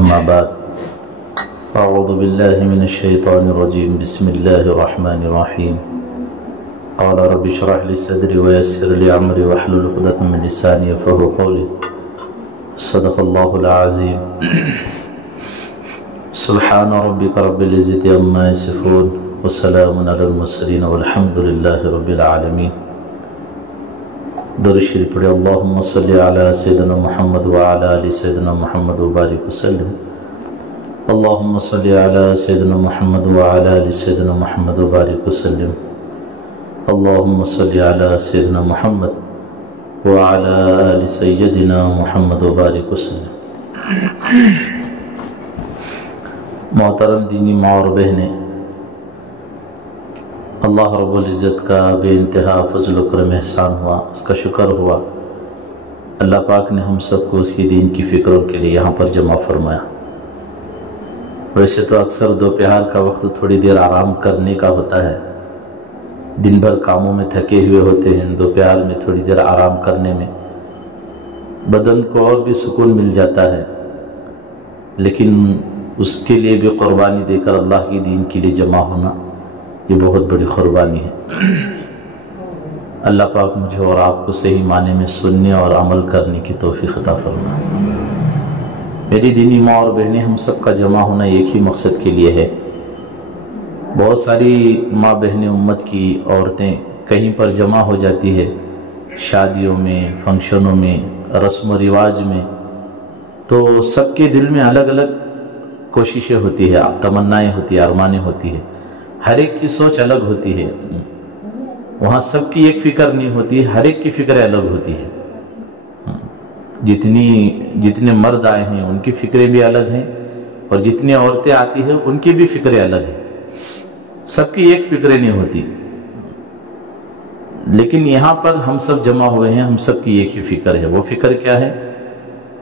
أما بعد أعوذ بالله من الشيطان الرجيم بسم الله الرحمن الرحيم قال رب اشرح لي صدري ويسر لي أمري واحلل عقدة من لساني يفقهوا قولي صدق الله العظيم سبحان ربك رب العزة عما يصفون وسلام على المرسلين والحمد لله رب العالمين درود شریف پڑھے اللہم صلی علی سیدنا محمد وعلی آل سیدنا محمد وبارک وسلم اللہم صلی علی سیدنا محمد وعلی آل سیدنا محمد وبارک وسلم اللہم صلی علی سیدنا محمد وعلی آل سیدنا محمد وبارک وسلم۔ محترم دینی ماں اور بہنیں، اللہ رب العزت کا بے انتہا فضل و کرم احسان ہوا، اس کا شکر ہوا، اللہ پاک نے ہم سب کو اس کی دین کی فکروں کے لیے یہاں پر جمع فرمایا۔ ویسے تو اکثر دوپہر کا وقت تھوڑی دیر آرام کرنے کا ہوتا ہے، دن بھر کاموں میں تھکے ہوئے ہوتے ہیں، دوپہر میں تھوڑی دیر آرام کرنے میں بدن کو اور بھی سکون مل جاتا ہے، لیکن اس کے لیے بھی قربانی دے کر اللہ کی دین کے لیے جمع ہونا یہ بہت بڑی قربانی ہے۔ اللہ پاک مجھے اور آپ کو صحیح معنی میں سننے اور عمل کرنے کی توفیق عطا فرمائے۔ میری دینی ماں اور بہنیں، ہم سب کا جمع ہونا ایک ہی مقصد کے لیے ہے۔ بہت ساری ماں بہنیں امت کی عورتیں کہیں پر جمع ہو جاتی ہے، شادیوں میں، فنکشنوں میں، رسم و رواج میں، تو سب کے دل میں الگ الگ کوششیں ہوتی ہے، تمنائیں ہوتی ہیں، ارمانیں ہوتی ہیں، ہر ایک کی سوچ الگ ہوتی ہے، وہاں سب کی ایک فکر نہیں ہوتی، ہر ایک کی فکریں الگ ہوتی ہے۔ جتنے مرد آئے ہیں ان کی فکریں بھی الگ ہیں، اور جتنی عورتیں آتی ہیں ان کی بھی فکریں الگ ہیں، سب کی ایک فکریں نہیں ہوتی، لیکن یہاں پر ہم سب جمع ہوئے ہیں، ہم سب کی ایک ہی فکر ہے۔ وہ فکر کیا ہے؟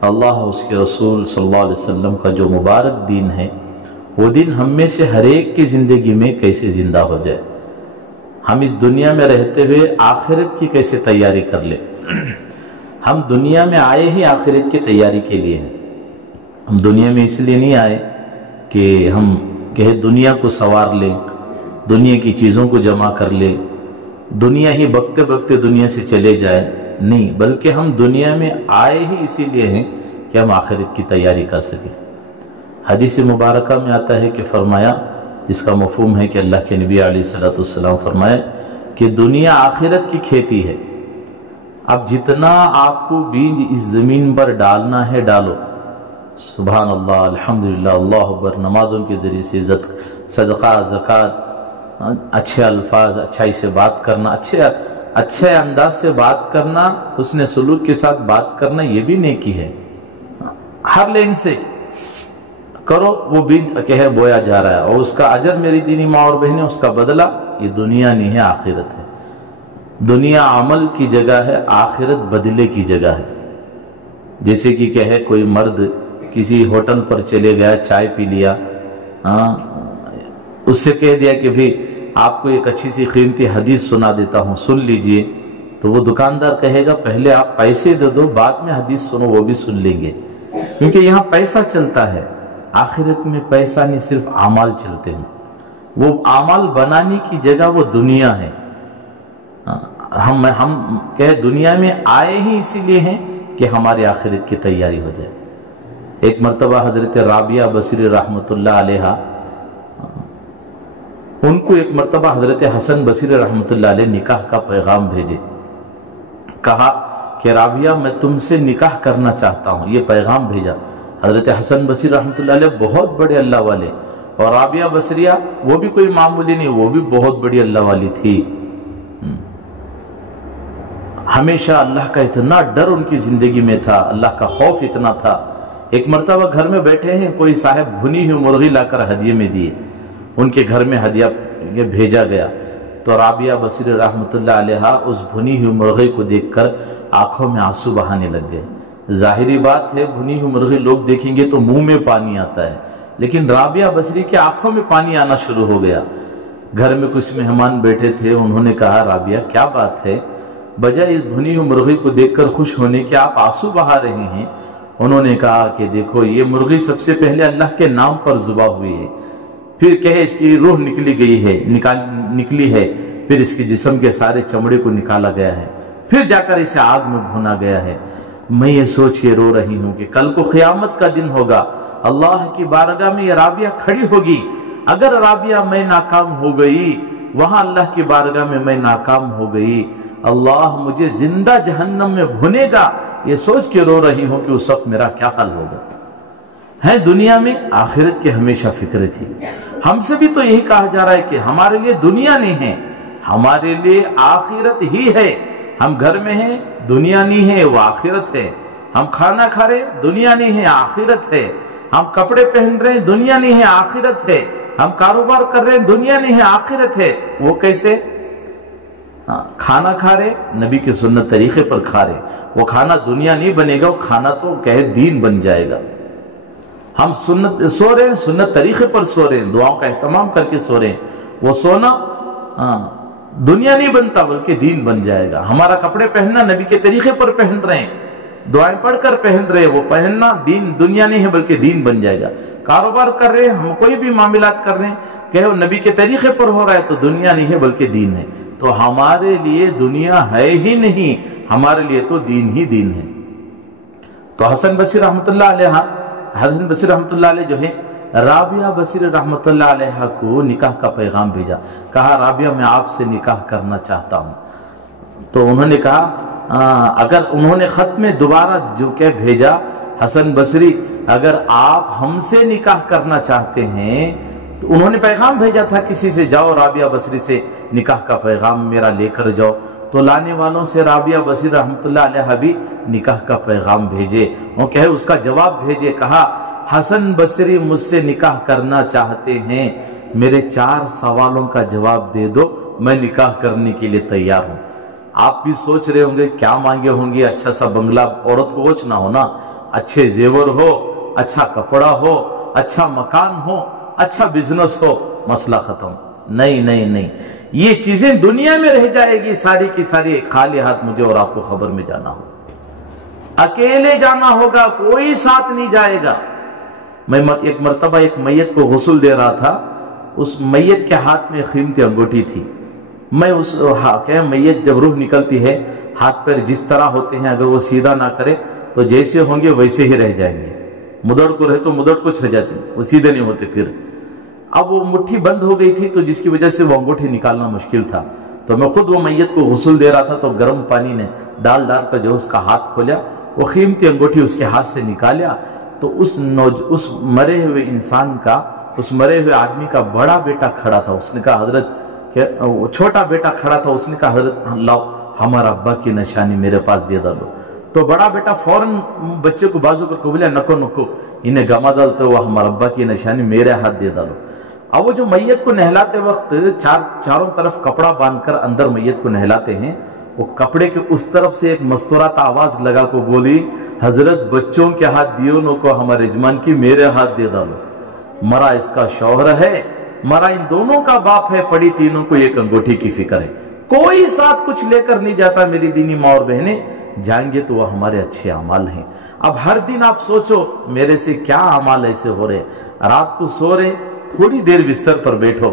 اللہ اس کے رسول صلی اللہ علیہ وسلم کا جو مبارک دین ہے، وہ دن ہم میں سے ہر ایک کی زندگی میں کیسے زندہ ہو جائے، ہم اس دنیا میں رہتے ہوئے آخرت کی کیسے تیاری کر لیں۔ ہم دنیا میں آئے ہی آخرت کی تیاری کے لیے ہیں، ہم دنیا میں اس لیے نہیں آئے کہ ہم کہیں دنیا کو سنوار لیں، دنیا کی چیزوں کو جمع کر لیں، دنیا ہی بکتے بکتے دنیا سے چلے جائے، نہیں، بلکہ ہم دنیا میں آئے ہی اسی لیے ہیں کہ ہم آخرت کی تیاری کر سکیں۔ حدیث مبارکہ میں آتا ہے کہ فرمایا، جس کا مفہوم ہے کہ اللہ کے نبی علیہ السلام فرمائے کہ دنیا آخرت کی کھیتی ہے، اب جتنا آپ کو بیج اس زمین پر ڈالنا ہے ڈالو، سبحان اللہ، الحمدللہ، اللہ اکبر، نمازوں کے ذریعے سے صدقہ، زکوٰۃ، اچھے الفاظ، اچھائی سے بات کرنا، اچھے انداز سے بات کرنا، حسن سلوک کے ساتھ بات کرنا، یہ بھی نیکی ہے۔ ہر لین سے کرو، وہ بیج کہ بویا جا رہا ہے، اور اس کا اجر میری دینی ماں اور بہنیں، اس کا بدلہ یہ دنیا نہیں ہے، آخرت ہے۔ دنیا عمل کی جگہ ہے، آخرت بدلے کی جگہ ہے۔ جیسے کہ کہے کوئی مرد کسی ہوٹل پر چلے گیا، چائے پی لیا، اس سے کہہ دیا کہ بھی آپ کو ایک اچھی سی قیمتی حدیث سنا دیتا ہوں، سن لیجئے، تو وہ دکاندار کہے گا پہلے آپ پیسے دے دو، بعد میں حدیث سنو، وہ بھی سن لیں گے، کیونکہ یہاں پیسہ چلتا ہے۔ آخرت میں پیسہ نہیں، صرف اعمال چلتے ہیں، وہ اعمال بنانے کی جگہ وہ دنیا ہے۔ ہم کہ دنیا میں آئے ہی اسی لیے ہیں کہ ہماری آخرت کی تیاری ہو جائے۔ ایک مرتبہ حضرت رابعہ بصری رحمۃ اللہ علیہ، ان کو ایک مرتبہ حضرت حسن بصری رحمۃ اللہ علیہ نکاح کا پیغام بھیجے، کہا کہ رابعہ میں تم سے نکاح کرنا چاہتا ہوں، یہ پیغام بھیجا۔ حضرت حسن بصری رحمۃ اللہ علیہ بہت بڑے اللہ والے، اور رابعہ بصریہ وہ بھی کوئی معمولی نہیں، وہ بھی بہت بڑی اللہ والی تھی۔ ہمیشہ اللہ کا اتنا ڈر ان کی زندگی میں تھا، اللہ کا خوف اتنا تھا۔ ایک مرتبہ گھر میں بیٹھے ہیں، کوئی صاحب بھنی ہوئی مرغی لا کر ہدیے میں دیے، ان کے گھر میں ہدیہ بھیجا گیا، تو رابعہ بصری رحمۃ اللہ علیہ اس بھنی ہوئی مرغی کو دیکھ کر آنکھوں میں آنسو بہانے لگ گئے۔ ظاہری بات ہے، بھنی ہوئی مرغی لوگ دیکھیں گے تو منہ میں پانی آتا ہے، لیکن رابعہ بصری کی آنکھوں میں پانی آنا شروع ہو گیا۔ گھر میں کچھ مہمان بیٹھے تھے، انہوں نے کہا رابعہ کیا بات ہے، بجائے اس بھنی ہوئی مرغی کو دیکھ کر خوش ہونے کے آپ آنسو بہا رہے ہیں، उन्होंने कहा कि देखो ये मुर्गी सबसे पहले अल्लाह के नाम पर ज़ुबा हुई है, फिर कहे इसकी रूह निकली है, फिर इसके जिस्म के सारे चमड़े को निकाला गया है, फिर जाकर इसे आग में भुना गया है। मैं ये सोच के रो रही हूँ कि कल को क़यामत का दिन होगा, अल्लाह की बारगाह में ये राबिया खड़ी होगी। अगर राबिया मैं नाकाम हो गई, वहां अल्लाह की बारगाह में मैं नाकाम हो गई, अल्लाह मुझे जिंदा जहन्नम में भुनेगा। ये सोच के रो रही हूँ कि उस वक्त मेरा क्या हाल होगा। है दुनिया में आखिरत की हमेशा फिक्र थी। हमसे भी तो यही कहा जा रहा है कि हमारे लिए दुनिया नहीं है, हमारे लिए आखिरत ही है। हम घर में हैं, दुनिया नहीं है, वो आखिरत है। हम खाना खा रहे, दुनिया नहीं है, आखिरत है। हम कपड़े पहन रहे हैं, दुनिया नहीं है, आखिरत है। हम कारोबार कर रहे हैं, दुनिया नहीं है, आखिरत है। वो कैसे? खाना खा रहे, नबी के सुन्नत तरीके पर खा रहे, वो खाना दुनिया नहीं बनेगा, वो खाना तो कहे दीन बन जाएगा। हम सुन्नत सो रहे हैं, सुन्नत तरीके पर सो रहे हैं, दुआओं का एहतमाम करके सो रहे हैं, वो सोना दुनिया नहीं बनता बल्कि दीन बन जाएगा। हमारा कपड़े पहनना नबी के तरीके पर पहन रहे हैं, दुआएं पढ़कर पहन रहे, वो पहनना दीन दुनिया नहीं है बल्कि दीन बन जाएगा। कारोबार कर रहे हैं, हम कोई भी मामलात कर रहे हैं, कहे नबी के तरीके पर हो रहा है तो दुनिया नहीं है बल्कि दीन है। तो हमारे लिए दुनिया है ही नहीं, हमारे लिए तो दीन ही दीन है। तो हसन बसरी रहमतुल्लाह अलैह जो है, राबिया बसरी रहमतुल्लाह अलैहा को निकाह का पैगाम भेजा। कहा राबिया मैं आपसे निकाह करना चाहता हूँ। तो उन्होंने कहा अगर उन्होंने खत में दोबारा जो क्या भेजा, हसन बसरी अगर आप हमसे निकाह करना चाहते हैं, तो उन्होंने पैगाम भेजा था किसी से, जाओ राबिया बसरी से निकाह का पैगाम मेरा लेकर जाओ। तो लाने वालों से राबिया बसरी रहमतुल्लाह अलैहा भी निकाह का पैगाम भेजे, वो कहे उसका जवाब भेजे। कहा हसन बसरी मुझसे निकाह करना चाहते हैं, मेरे 4 सवालों का जवाब दे दो, मैं निकाह करने के लिए तैयार हूं। आप भी सोच रहे होंगे क्या मांगे होंगे, अच्छा सा बंगला, औरत को कुछ ना हो ना, अच्छे जेवर हो, अच्छा कपड़ा हो, अच्छा मकान हो, अच्छा बिजनेस हो, मसला खत्म। नहीं नहीं नहीं, ये चीजें दुनिया में रह जाएगी सारी की सारी। खाली हाथ मुझे और आपको खबर में जाना हो, अकेले जाना होगा, कोई साथ नहीं जाएगा। मैं एक मर्तबा एक मैयत को गुस्ल दे रहा था, उस मैयत के हाथ में कीमती अंगूठी थी। मैं उस क्या मैयत जब रूह निकलती है, हाथ पैर जिस तरह होते हैं, अगर वो सीधा ना करे तो जैसे होंगे वैसे ही रह जाएंगे। मुदड़ को रहे तो मुदड़ कुछ रह जाती, वो सीधे नहीं होते। फिर अब वो मुट्ठी बंद हो गई थी, तो जिसकी वजह से वो अंगूठी निकालना मुश्किल था। तो मैं खुद वो मैयत को गुस्ल दे रहा था, तो गर्म पानी ने डाल कर जो उसका हाथ खोला, वो कीमती अंगूठी उसके हाथ से निकाला। तो उस मरे हुए इंसान का, उस मरे हुए आदमी का बड़ा बेटा खड़ा था। उसने कहा हजरत, छोटा बेटा खड़ा था, उसने कहा हजरत लाओ हमारा अब्बा की निशानी मेरे पास दे डालो। तो बड़ा बेटा फौरन बच्चे को बाजू पर को बोला नको नको, इन्हें गमा डाल, तो वह हमारा अब्बा की निशानी मेरे हाथ दे डालो। अब वो जो मैयत को नहलाते वक्त चारों तरफ कपड़ा बांधकर अंदर मैयत को नहलाते हैं, वो कपड़े के उस तरफ से एक मस्तूराता आवाज लगा को बोली, हजरत बच्चों के हाथ दियो नो को हमारे यजमान की मेरे हाथ दे डालो। मरा इसका शौहर है, मरा इन दोनों का बाप है, पड़ी तीनों को एक अंगूठी की फिक्र है। कोई साथ कुछ लेकर नहीं जाता। मेरी दीनी माँ और बहनें, जाएंगे तो वह हमारे अच्छे अमाल हैं। अब हर दिन आप सोचो मेरे से क्या अमाल ऐसे हो रहे। रात को सो रहे, थोड़ी देर बिस्तर पर बैठो,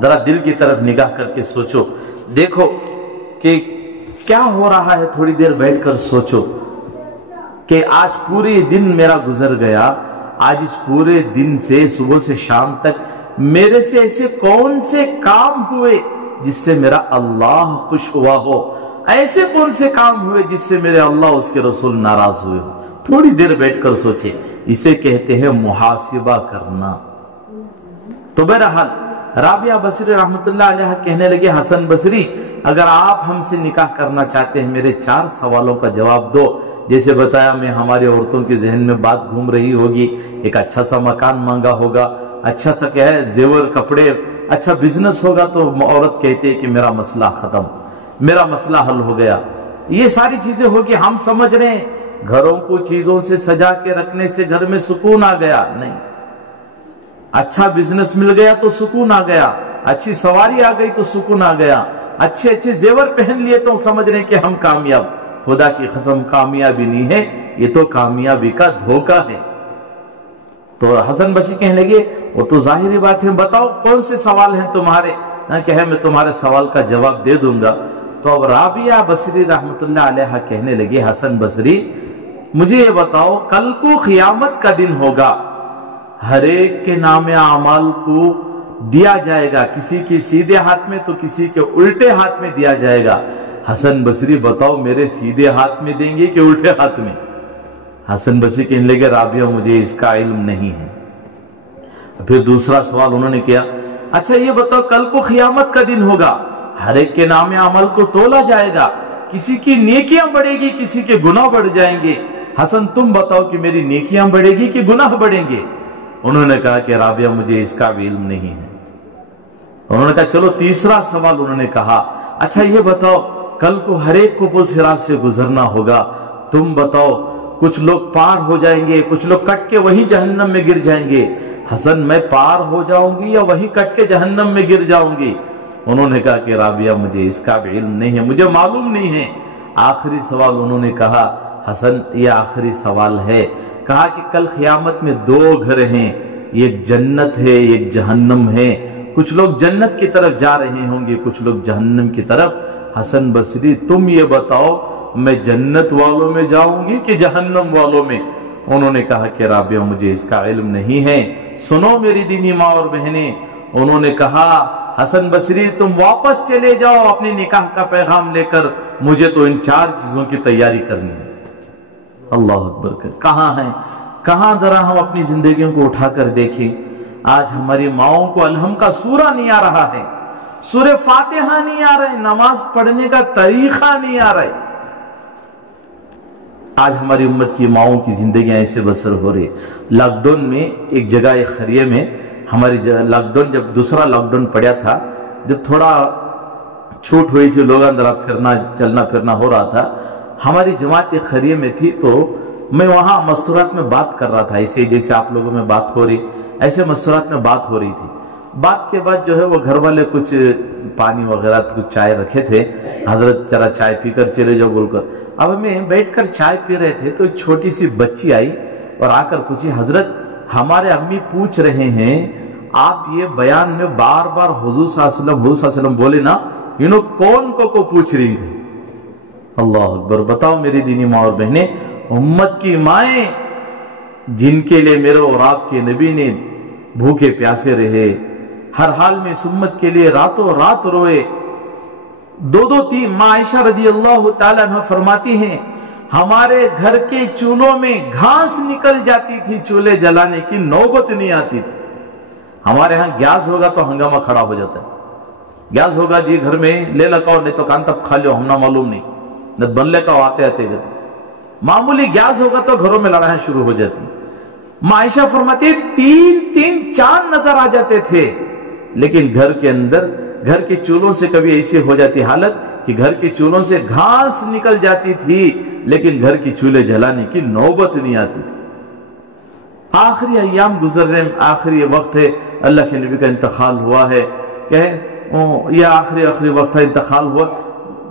जरा दिल की तरफ निगाह करके सोचो, देखो कि क्या हो रहा है। थोड़ी देर बैठकर सोचो कि आज पूरे दिन मेरा गुजर गया, आज इस पूरे दिन से सुबह से शाम तक मेरे से ऐसे कौन से काम हुए जिससे मेरा अल्लाह खुश हुआ हो, ऐसे कौन से काम हुए जिससे मेरे अल्लाह उसके रसूल नाराज हुए हो। थोड़ी देर बैठकर सोचे, इसे कहते हैं मुहासिबा करना। तो बहरहाल राबिया बसरी रहमतुल्लाह अलैहा कहने लगे, हसन बसरी अगर आप हमसे निकाह करना चाहते हैं, मेरे 4 सवालों का जवाब दो। जैसे बताया मैं, हमारी औरतों के जहन में बात घूम रही होगी, एक अच्छा सा मकान मांगा होगा, अच्छा सा क्या है जेवर कपड़े, अच्छा बिजनेस होगा, तो औरत कहती है कि मेरा मसला खत्म, मेरा मसला हल हो गया। ये सारी चीजें होगी। हम समझ रहे हैं घरों को चीजों से सजा के रखने से घर में सुकून आ गया, नहीं। अच्छा बिजनेस मिल गया तो सुकून आ गया, अच्छी सवारी आ गई तो सुकून आ गया, अच्छे अच्छे जेवर पहन लिए तो समझ रहे हैं कि हम कामयाब। खुदा की कसम कामयाबी नहीं है, ये तो कामयाबी का धोखा है। तो हसन बसरी कहने लगे वो तो जाहिर बात है, बताओ कौन से सवाल हैं तुम्हारे, कहे मैं तुम्हारे सवाल का जवाब दे दूंगा। तो अब राबिया बसरी रहमतुल्लाह अलैहा कहने लगे हसन बसरी मुझे ये बताओ कल को क़यामत का दिन होगा, हर एक के नामे अमाल को दिया जाएगा, किसी के सीधे हाथ में तो किसी के उल्टे हाथ में दिया जाएगा। हसन बसरी बताओ मेरे सीधे हाथ में देंगे कि उल्टे हाथ में? हसन बसरी कहने लगे राबिया मुझे इसका इल्म नहीं है। फिर दूसरा सवाल उन्होंने किया, अच्छा ये बताओ कल को क़यामत का दिन होगा, हर एक के नामे अमल को तोला जाएगा, किसी की नेकियां बढ़ेगी किसी के गुनाह बढ़ जाएंगे, हसन तुम बताओ कि मेरी नेकियां बढ़ेगी कि गुनाह बढ़ेंगे? उन्होंने कहा कि राबिया मुझे इसका भी इल्म नहीं है। उन्होंने कहा चलो तीसरा सवाल उन्होंने कहा, अच्छा ये बताओ कल को हर एक को पुल सिरात से गुजरना होगा, तुम बताओ कुछ लोग पार हो जाएंगे, कुछ लोग कट के वही जहन्नम में गिर जाएंगे, हसन मैं पार हो जाऊंगी या वही कट के जहन्नम में गिर जाऊंगी? उन्होंने कहा कि राबिया मुझे इसका भी इल्म नहीं है, मुझे मालूम नहीं है। आखिरी सवाल उन्होंने कहा हसन ये आखिरी सवाल है, कहा कि कल क़यामत में दो घर हैं, एक जन्नत है एक जहन्नम है, कुछ लोग जन्नत की तरफ जा रहे होंगे कुछ लोग जहन्नम की तरफ। हसन बसरी तुम ये बताओ मैं जन्नत वालों में जाऊंगी कि जहन्नम वालों में? उन्होंने कहा कि राबिया मुझे इसका इल्म नहीं है। सुनो मेरी दीनी माँ और बहनें, उन्होंने कहा हसन बसरी तुम वापस चले जाओ अपने निकाह का पैगाम लेकर, मुझे तो इन 4 चीजों की तैयारी करनी है। अल्लाह अकबर। कहाँ है, कहाँ जरा हम अपनी जिंदगियों को उठाकर देखें। आज हमारी माओं को अलहम का सूरा नहीं आ रहा है, सूरे फातिहा नहीं आ रहे, नमाज पढ़ने का तरीका नहीं आ रहा। आज हमारी उम्मत की माओं की जिंदगी ऐसे बसर हो रही। लॉकडाउन में एक जगह एक खरिये में हमारी लॉकडाउन जब दूसरा लॉकडाउन पड़ा था, जब थोड़ा छूट हुई थी, लोग अंदर फिरना चलना फिरना हो रहा था, हमारी जमात एक खरिये में थी, तो मैं वहां मस्तूरात में बात कर रहा था, ऐसे जैसे आप लोगों में बात हो रही ऐसे मस्तूरात में बात हो रही थी। बात के बाद जो है वो घर वाले कुछ पानी वगैरह कुछ चाय रखे थे, हजरत जरा चाय पीकर चले जाओ बोलकर। अब मैं बैठकर चाय पी रहे थे तो एक छोटी सी बच्ची आई और आकर पूछी हजरत हमारे अम्मी पूछ रहे हैं आप ये बयान में बार बार हुजूर सल्लल्लाहु अलैहि वसल्लम बोले ना, इन्हों कौन को पूछ रही थी? अल्लाह अकबर। बताओ मेरी दीनी माँ और बहने, उम्मत की माएं जिनके लिए मेरे और आपके नबी ने भूखे प्यासे रहे, हर हाल में इस उम्मत के लिए रातों रात रोए, 2-2-3 माँ आयशा रदी अल्लाह ताला अन्हा फरमाती हैं हमारे घर के चूल्हों में घास निकल जाती थी, चूल्हे जलाने की नौबत नहीं आती थी। हमारे यहाँ गैस होगा तो हंगामा खड़ा हो जाता है, गैस होगा जी घर में ले लगाओ, नहीं तो कान तब खा लो, हमना मालूम नहीं न बनले का आते आते गए। मामूली गैस होगा तो घरों में लड़ाई शुरू हो जाती। मायशा फरमाती 3-3 चांद नजर आ जाते थे, लेकिन घर के अंदर घर के चूल्हों से कभी ऐसी हो जाती हालत कि घर के चूल्हों से घास निकल जाती थी, लेकिन घर की चूल्हे जलाने की नौबत नहीं आती थी। आखिरी अय्याम गुजर रहे, आखिरी वक्त है, अल्लाह के नबी का इंतकाल हुआ है, कहे यह आखिरी वक्त था, इंतकाल हुआ।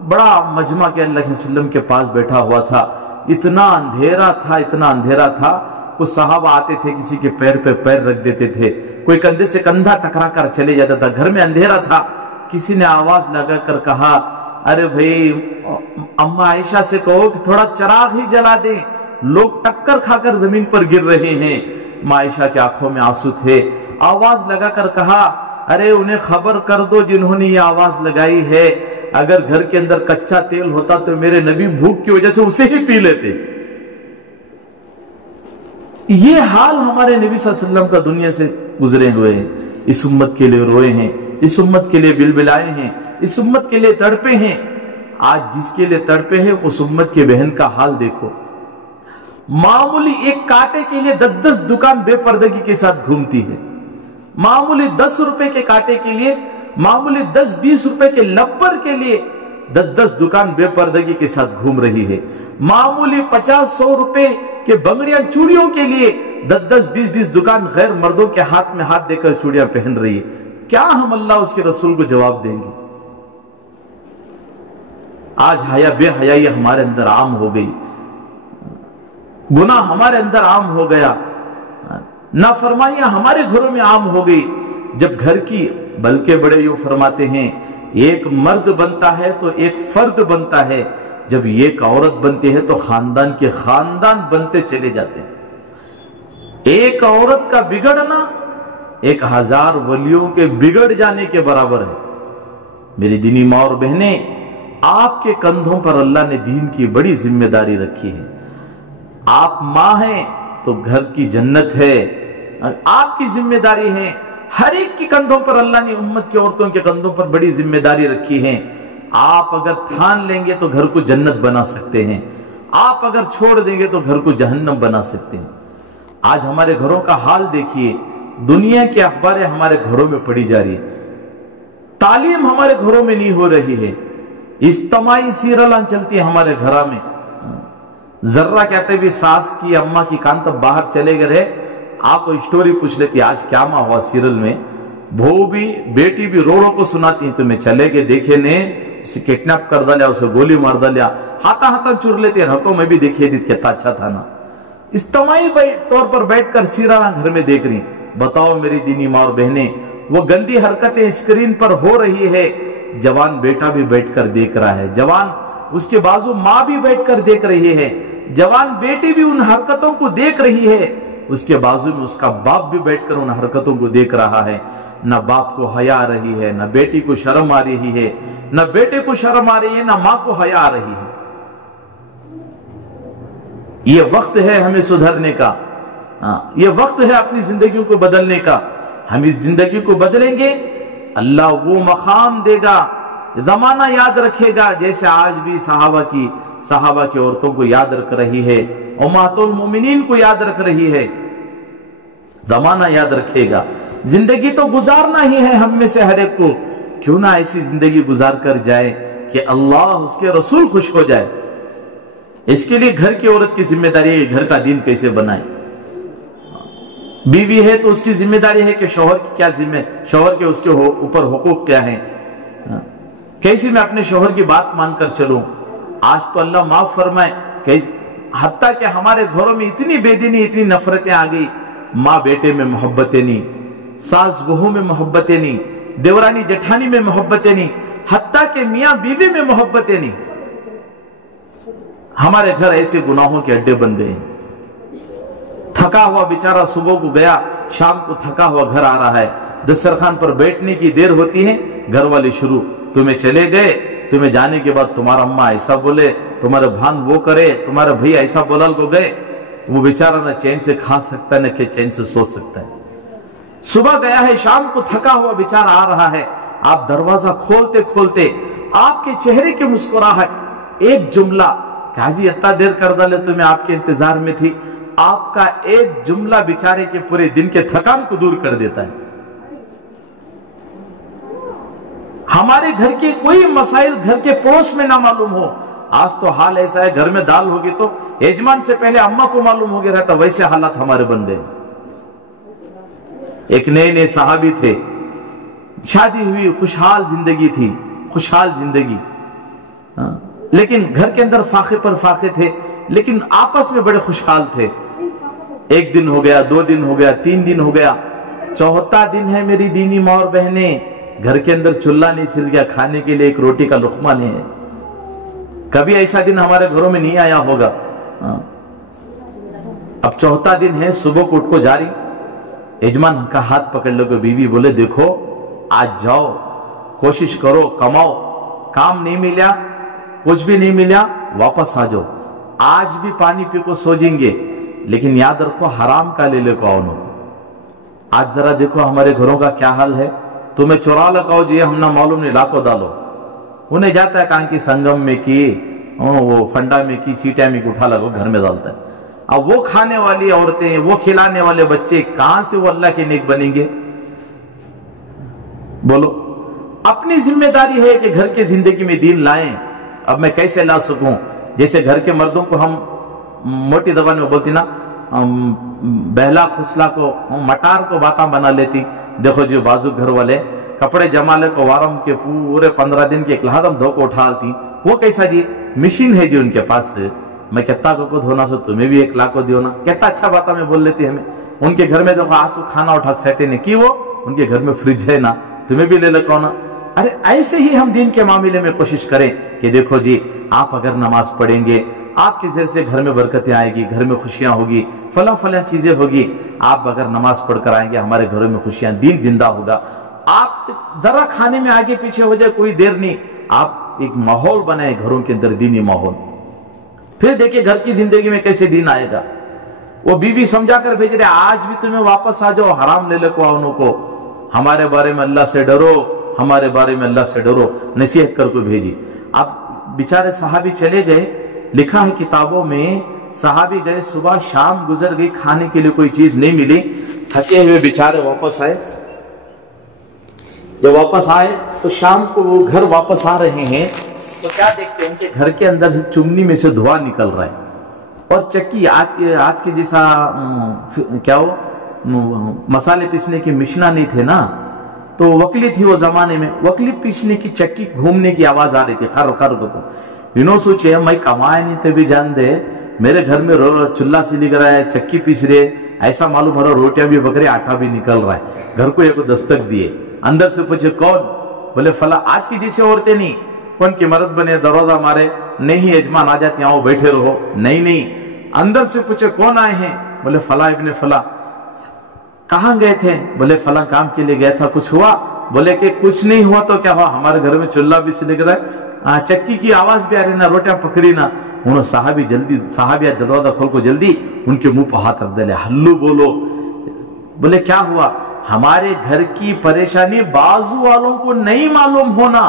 बड़ा मजमा के अल्लाह के वसल्लम के पास बैठा हुआ था, इतना अंधेरा था, इतना अंधेरा था, कुछ सहाबा आते थे किसी के पैर पे पैर रख देते थे, कोई कंधे से कंधा टकरा कर चले जाता था। घर में अंधेरा था, किसी ने आवाज लगाकर कहा अरे भाई अम्मा आयशा से कहो कि थोड़ा चिराग ही जला दे, लोग टक्कर खाकर जमीन पर गिर रहे हैं। माँ आयशा की आंखों में आंसू थे, आवाज लगाकर कहा अरे उन्हें खबर कर दो जिन्होंने ये आवाज लगाई है, अगर घर के अंदर कच्चा तेल होता तो मेरे नबी भूख की वजह से उसे ही पी लेते। ये हाल हमारे नबी सल्लल्लाहु अलैहि वसल्लम का दुनिया से गुजरे हुए हैं, इस उम्मत के लिए रोए हैं, इस उम्मत के लिए बिलबिलाए हैं, इस उम्मत के लिए तड़पे हैं। आज जिसके लिए तड़पे हैं उस उम्मत के बहन का हाल देखो। मामूली एक कांटे के लिए 10-10 दुकान बेपर्दगी के साथ घूमती है, मामूली 10 रुपए के कांटे के लिए, मामूली 10-20 रुपए के लब्बर के लिए 10-10 दुकान बेपर्दगी के साथ घूम रही है, मामूली 50-100 रुपए के बंगड़ियां चूड़ियों के लिए 10-10, 20-20 दुकान गैर मर्दों के हाथ में हाथ देकर चूड़ियां पहन रही है। क्या हम अल्लाह उसके रसूल को जवाब देंगे? आज हया बेहयाई हमारे अंदर आम हो गई, गुनाह हमारे अंदर आम हो गया, नाफरमानियां हमारे घरों में आम हो गई। जब घर की, बल्कि बड़े यूं फरमाते हैं, एक मर्द बनता है तो एक फर्द बनता है, जब एक औरत बनती है तो खानदान के खानदान बनते चले जाते हैं। एक औरत का बिगड़ना 1000 वलियों के बिगड़ जाने के बराबर है। मेरी दीनी माँ और बहनें, आपके कंधों पर अल्लाह ने दीन की बड़ी जिम्मेदारी रखी है। आप माँ हैं तो घर की जन्नत है, आपकी जिम्मेदारी है। हर एक के कंधों पर अल्लाह ने, उम्मत की औरतों के कंधों पर बड़ी जिम्मेदारी रखी है। आप अगर ठान लेंगे तो घर को जन्नत बना सकते हैं, आप अगर छोड़ देंगे तो घर को जहन्नम बना सकते हैं। आज हमारे घरों का हाल देखिए, दुनिया की अखबारें हमारे घरों में पड़ी जा रही है, तालीम हमारे घरों में नहीं हो रही है, इज्तिमाई सीरियलां चलती है हमारे घर में। जर्रा कहते भी सास की, अम्मा की कान तब बाहर चले गए, आपको स्टोरी पूछ लेती आज क्या माँ हुआ सीरियल में, बहू भी बेटी भी रो रो को सुनाती, तुम्हें चले गए देखे ने, उसे किडनैप कर डालिया, उसे गोली मार डालिया, हाथा हाथा चुर लेते हकों में भी देखिए कितना अच्छा था ना। इज्तिमाई तौर पर बैठकर सीरियल घर में देख रही। बताओ मेरी दीनी माँ और बहनें, वो गंदी हरकतें स्क्रीन पर हो रही है, जवान बेटा भी बैठकर देख रहा है, जवान उसके बाजू माँ भी बैठकर देख रही है, जवान बेटी भी उन हरकतों को देख रही है, उसके बाजू में उसका बाप भी बैठकर उन हरकतों को देख रहा है। न बाप को हया आ रही है, न बेटी को शर्म आ रही है, न बेटे को शर्म आ रही है, न माँ को हया आ रही है। ये वक्त है हमें सुधरने का, ये वक्त है अपनी जिंदगियों को बदलने का। हम इस जिंदगी को बदलेंगे, अल्लाह वो मकाम देगा, जमाना याद रखेगा, जैसे आज भी सहाबा की औरतों को याद रख रही है, उम्मतुल मोमिनीन को याद रख रही है। जमाना याद रखेगा। जिंदगी तो गुजारना ही है हम में से हर एक को, क्यों ना ऐसी जिंदगी गुजार कर जाए कि अल्लाह उसके रसूल खुश हो जाए। इसके लिए घर की औरत की जिम्मेदारी है, घर का दीन कैसे बनाए। बीवी है तो उसकी जिम्मेदारी है कि शौहर की क्या शौहर के उसके ऊपर हुकूक क्या है, कैसे मैं अपने शौहर की बात मानकर चलूं। आज तो अल्लाह माफ फरमाए, हत्ता कि हमारे घरों में इतनी बेदीनी, इतनी नफरतें आ गई। माँ बेटे में मोहब्बतें नहीं, सास बहू में मोहब्बतें नहीं, देवरानी जेठानी में मोहब्बतें नहीं, हत्ता के मियाँ बीवी में मोहब्बतें नहीं। हमारे घर ऐसे गुनाहों के अड्डे बन गए। थका हुआ बेचारा सुबह को गया, शाम को थका हुआ घर आ रहा है, दस्तरखान पर बैठने की देर होती है, घर वाले शुरू, तुम्हें चले गए, तुम्हें जाने के बाद तुम्हारा अम्मा ऐसा बोले, तुम्हारे भान वो करे, तुम्हारे भाई ऐसा बोलल को गए। वो बेचारा न चैन से खा सकता है, न के चैन से सो सकता है। सुबह गया है, शाम को थका हुआ बेचारा आ रहा है, आप दरवाजा खोलते खोलते आपके चेहरे की मुस्कुराहट, एक जुमला, काजी इतना देर कर डाले तो मैं आपके इंतजार में थी, आपका एक जुमला बेचारे के पूरे दिन के थकान को दूर कर देता है। हमारे घर के कोई मसाइल घर के पड़ोस में ना मालूम हो। आज तो हाल ऐसा है, घर में दाल होगी तो यजमान से पहले अम्मा को मालूम हो गया रहता, वैसे हालात हमारे बन गए। एक नए सहाबी थे, शादी हुई, खुशहाल जिंदगी थी, खुशहाल जिंदगी, लेकिन घर के अंदर फाके पर फाके थे, लेकिन आपस में बड़े खुशहाल थे। एक दिन हो गया, 2 दिन हो गया, 3 दिन हो गया, चौथा दिन है मेरी दीनी माँ और बहनें, घर के अंदर चूल्हा नहीं सिल गया, खाने के लिए एक रोटी का लुकमा नहीं है। कभी ऐसा दिन हमारे घरों में नहीं आया होगा। अब चौथा दिन है, सुबह को उठ को जा रही, यजमान का हाथ पकड़ लो, बीवी बोले देखो आज जाओ, कोशिश करो, कमाओ, काम नहीं मिला, कुछ भी नहीं मिला, वापस आ जाओ, आज भी पानी पी को सो जाएंगे, लेकिन याद रखो हराम का ले को आओ। आज जरा देखो हमारे घरों का क्या हाल है, तुम्हें चुरा लगाओ जी, हम ना मालूम नहीं, लाको डालो, उन्हें जाता है कहाँ की संगम में की, वो फंडा में की, सीटा में उठा लगो, घर में डालता है। अब वो खाने वाली औरतें, वो खिलाने वाले बच्चे, कहां से वो अल्लाह के नेक बनेंगे। बोलो, अपनी जिम्मेदारी है कि घर की जिंदगी में दीन लाएं। अब मैं कैसे ला सकूं, जैसे घर के मर्दों को हम मोटी जबान में बोलती ना, बहला फुसला को, मटार को बाता बना लेती। देखो जो बाजू घर वाले, कपड़े जमाले को वारम के पूरे 15 दिन के एक लहादम धो को उठाती, वो कैसा जी मशीन है जी उनके पास। मैं कहता को धोना सो तुम्हें भी 1 लाख को दियो ना, कहता अच्छा बात में बोल लेती हमें। उनके घर में देखो आज तो खाना उठा सेटे ने की, वो उनके घर में फ्रिज है ना, तुम्हें भी ले लो ना। अरे ऐसे ही हम दीन के मामले में कोशिश करें कि देखो जी आप अगर नमाज पढ़ेंगे आपके जरिए से घर में बरकतें आएगी, घर में खुशियां होगी, फला फला चीजें होगी। आप अगर नमाज पढ़कर आएंगे हमारे घरों में खुशियां, दीन जिंदा होगा। आप जरा खाने में आगे पीछे हो जाए कोई देर नहीं, आप एक माहौल बनाए घरों के अंदर, दीनी माहौल। फिर देखिए घर की जिंदगी में कैसे दीन आएगा। वो बीवी समझा कर भेज रहे आज भी तुम्हें वापस आ जाओ, हराम ले लो को, हमारे बारे में अल्लाह से डरो, हमारे बारे में अल्लाह से डरो, नसीहत कर को भेजी। अब बेचारे सहाबी चले गए, लिखा है किताबों में सहाबी गए, सुबह शाम गुजर गई, खाने के लिए कोई चीज नहीं मिली, थके हुए बेचारे वापस आए। जब वापस आए तो शाम को वो घर वापस आ रहे हैं तो क्या देखते हैं कि घर के अंदर से चिमनी में से धुआं निकल रहा है और चक्की आज के जैसा क्या हो मसाले पीसने की मिशना नहीं थे ना, तो वकली थी वो जमाने में, वकली पीसने की चक्की घूमने की आवाज आ रही थी खर खर को। इन्हों सोचे मैं कमाए नहीं थे भी जान दे, मेरे घर में चूल्हा से लिख रहा है, चक्की पीस रहे, ऐसा मालूम हो रहा रोटियां भी बकरे आटा भी निकल रहा है। घर को एक दस्तक दिए, अंदर से पूछे कौन, बोले फला। आज की जैसे औरतें नहीं, कौन की मर्द बने दरवाजा मारे, नहीं यजमान आ जाते आओ बैठे रहो, नहीं, अंदर से पूछे कौन आए हैं, बोले फला इब्ने फला। कहां गए थे, बोले फला काम के लिए गया था, कुछ हुआ, बोले कि कुछ नहीं हुआ तो क्या हुआ, हमारे घर में चूल्हा भी से लिख रहा है, चक्की की आवाज भी आ रही ना, रोटियां पकड़ी ना। उन्होंने साहबिया दरवाजा खोल को जल्दी उनके मुंह पर हाथ रख दे, हल्लू बोलो। बोले क्या हुआ, हमारे घर की परेशानी बाजू वालों को नहीं मालूम होना,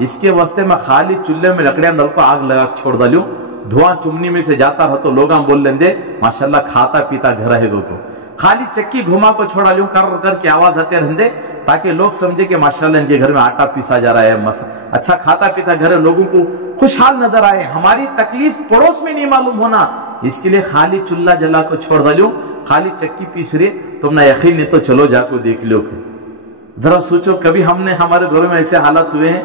इसके वास्ते मैं खाली चूल्हे में लकड़ियां डाल को आग लगा छोड़ डालू, धुआं चुमनी में से जाता रहा तो लोग बोल लेंगे माशाल्लाह खाता पीता घर है को। खाली चक्की घुमा को छोड़ा लूं कर की आवाज आते रहते ताकि लोग समझे कि माशाल्लाह इनके घर में आटा पीसा जा रहा है, अच्छा खाता पीता घर है, लोगों को खुशहाल नजर आए। हमारी तकलीफ पड़ोस में नहीं मालूम होना, इसके लिए खाली चूल्हा जला को छोड़ डालू, खाली चक्की पीस रहे, तुमने यकीन नहीं तो चलो जाको देख लो। जरा सोचो कभी हमने हमारे घरों में ऐसे हालात हुए हैं,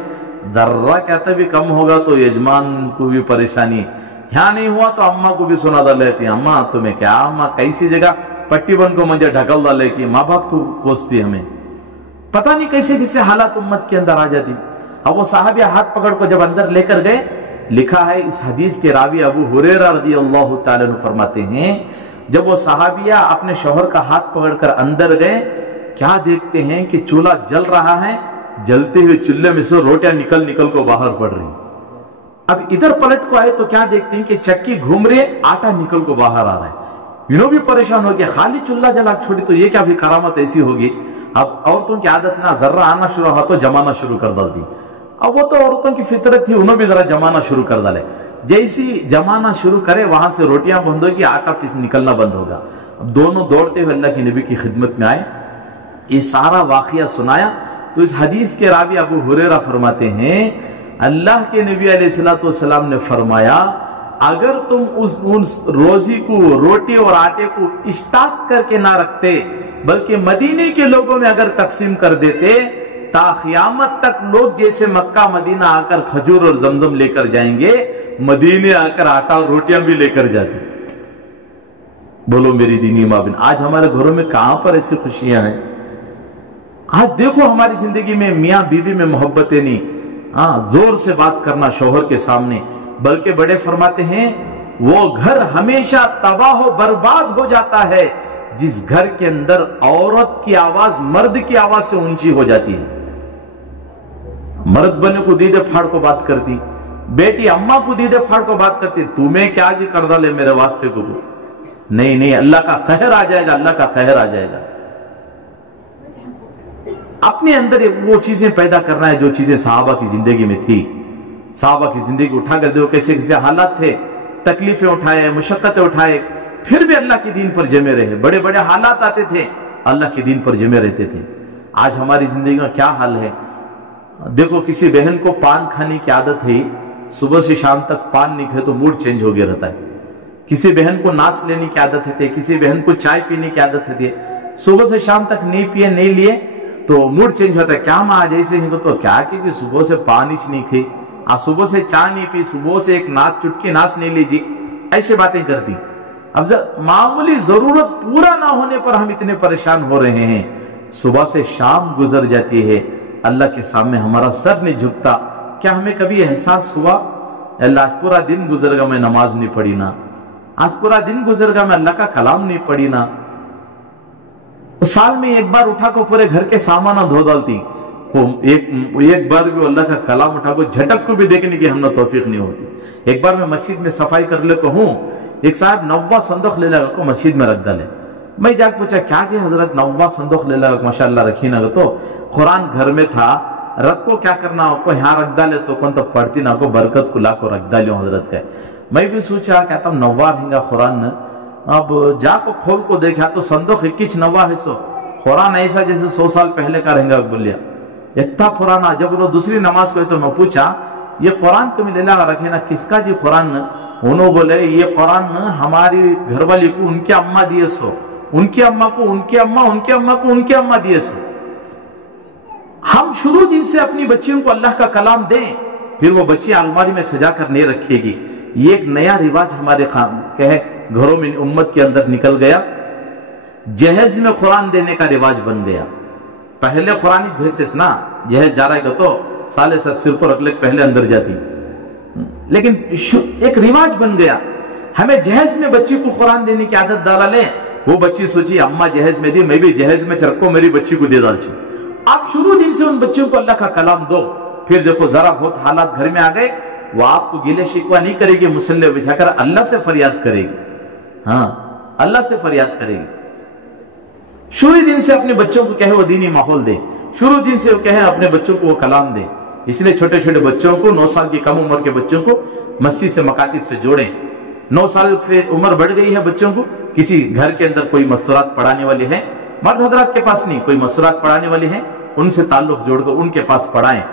जर्रा कहता भी कम होगा तो यजमान को भी परेशानी, यहाँ नहीं हुआ तो अम्मा को भी सुना डाल लेती, अम्मा तुम्हें क्या, अम्मा कैसी जगह पट्टी बन को मुझे ढकल डाले की, माँ बाप को कोसती, हमें पता नहीं कैसे कैसे हालात उम्मत के अंदर आ जाती। अब वो साहबिया हाथ पकड़ को जब अंदर लेकर गए, लिखा है इस हदीस के रावी अबू हुरैरा रज़ियल्लाहु ताला अन्हु फरमाते हैं, जब वो साहबिया अपने शौहर का हाथ पकड़कर अंदर गए, क्या देखते हैं कि चूल्हा जल रहा है, जलते हुए चूल्हे में से रोटियां निकल को बाहर पड़ रही। अब इधर पलट को आए तो क्या देखते हैं कि चक्की घूम रही, आटा निकल को बाहर आ रहा है। इन्हों भी परेशान हो गया, खाली चूल्हा जला छोड़ी तो ये क्या भी करामत ऐसी होगी। अब औरतों की आदत ना जर्रा आना शुरू हुआ तो जमाना शुरू कर डालती, अब वो तो औरतों की फितरत थी, उन्होंने भी जरा जमाना शुरू कर डाले। जैसी जमाना शुरू करे वहां से रोटियां बंद होगी, आटा पीस निकलना बंद होगा। अब दोनों दौड़ते हुए अल्लाह के नबी की खिदमत में आए, ये सारा वाकया सुनाया तो इस हदीस के रावी अबू हुरैरा फरमाते हैं, अल्लाह के नबी अलैहिस्सलाम ने फरमाया, अगर तुम उस रोजी को, रोटी और आटे को स्टॉक करके ना रखते, बल्कि मदीने के लोगों में अगर तकसीम कर देते, ता क़यामत तक लोग जैसे मक्का मदीना आकर खजूर और जमजम लेकर जाएंगे, मदीने आकर आटा और रोटियां भी लेकर जाते। बोलो मेरी दीनी माँ बहन, आज हमारे घरों में कहां पर ऐसी खुशियां हैं। आज देखो हमारी जिंदगी में मियां बीवी में मोहब्बतें नहीं, जोर से बात करना शौहर के सामने, बल्कि बड़े फरमाते हैं वो घर हमेशा तबाह बर्बाद हो जाता है जिस घर के अंदर औरत की आवाज मर्द की आवाज से ऊंची हो जाती है। मर्द बने को दीदे फाड़ को बात करती, बेटी अम्मा को दीदे फाड़ को बात करती, तुम्हें क्या जी कर डाले मेरे वास्ते को, नहीं अल्लाह का कहर आ जाएगा, अल्लाह का कहर आ जाएगा। अपने अंदर वो चीजें पैदा करना है जो चीजें सहाबा की जिंदगी में थी। सहाबा की जिंदगी उठा कर दो, कैसे कैसे हालात थे, तकलीफें उठाए, मुशक्कतें उठाए, फिर भी अल्लाह के दीन पर जमे रहे। बड़े बड़े हालात आते थे, अल्लाह के दीन पर जमे रहते थे। आज हमारी जिंदगी में क्या हाल है, देखो किसी बहन को पान खाने की आदत है, सुबह से शाम तक पान नहीं खाए तो मूड चेंज हो गया रहता है। किसी बहन को नाश लेने की आदत है, किसी बहन को चाय पीने की आदत है, सुबह से शाम तक नहीं पिए नहीं लिए तो मूड चेंज होता है, क्या माँ आज ऐसे ही तो क्या कि सुबह से पानी नहीं खाई, आज सुबह से चाय नहीं पी, सुबह से एक नाच चुटकी नाच नहीं लीजिए, ऐसे बातें करती। अब मामूली जरूरत पूरा ना होने पर हम इतने परेशान हो रहे हैं। सुबह से शाम गुजर जाती है, अल्लाह के सामने हमारा सर नहीं झुकता। क्या हमें कभी एहसास हुआ अल्लाह आज पूरा दिन गुजर गया मैं नमाज नहीं पढ़ी ना, आज पूरा दिन गुजर गया मैं अल्लाह का कलाम नहीं पढ़ी ना। उस साल में एक बार उठा को पूरे घर के सामान धो डालती, एक बार भी अल्लाह का कलाम उठा को झटक को भी देखने की हमने तौफीक नहीं होती। एक बार मैं मस्जिद में सफाई कर ले को हूँ, एक साहब 90 संदूक ले लगा को मस्जिद में रख डाले। मैं जाके पूछा क्या जी हजरत 90 संदूक ले लगा माशाअल्लाह रखी ना, तो कुरान घर में था, रख को क्या करना आपको यहाँ रख डाले तो कौन तो पढ़ती ना को बरकत को ला को रख डालियो हजरत का। मैं भी सोचा कहता हूँ 90 रहेगा कुरान न, अब जाको खोल को देखा तो संदूक 21 90 है। सो कुरान ऐसा जैसे 100 साल पहले का रहेगा बोलिया, इतना पुराना। जब उन्होंने दूसरी नमाज को तो मैं पूछा ये कुरान तुम्हें ले लगा रखे ना, किसका जी कुरान? उन्होंने बोले ये कुरान हमारी घरवाली को उनके अम्मा दिए सो, उनकी अम्मा को उनकी अम्मा, उनकी अम्मा को उनकी अम्मा दिए सो। हम शुरू दिन से अपनी बच्चियों को अल्लाह का कलाम दें, फिर वो बच्ची अलमारी में सजा कर नहीं रखेगी। ये एक नया रिवाज हमारे घरों में उम्मत के अंदर निकल गया। जहेज में कुरान देने का रिवाज बन गया। पहले कुरान भेजते ना, जहेज जा रहा है तो साले सब सिर पर रख ले पहले अंदर जाती, लेकिन एक रिवाज बन गया। हमें जहेज में बच्ची को कुरान देने की आदत डाला ले। वो बच्ची सोची अम्मा जहेज में दी, मैं भी जहेज में चरको मेरी बच्ची को दे डालू। आप शुरू दिन से उन बच्चों को अल्लाह का कलाम दो, फिर देखो जरा बहुत हालात घर में आ गए, वो आपको गिले शिकवा नहीं करेगी, मुसल्ले बिछाकर अल्लाह से फरियाद करेगी। हाँ, अल्लाह से फरियाद करेगी। शुरू दिन से अपने बच्चों को कहे वो दीनी माहौल दे, शुरू दिन से वो कहे अपने बच्चों को वो कलाम दे। इसलिए छोटे छोटे बच्चों को, 9 साल की कम उम्र के बच्चों को मस्जिद से मकातिब से जोड़ें। 9 साल से उम्र बढ़ गई है बच्चों को, किसी घर के अंदर कोई मस्तूरात पढ़ाने वाले हैं, मर्द हजरात के पास नहीं, कोई मस्तूरात पढ़ाने वाले हैं, उनसे ताल्लुक जोड़कर उनके पास पढ़ाएं।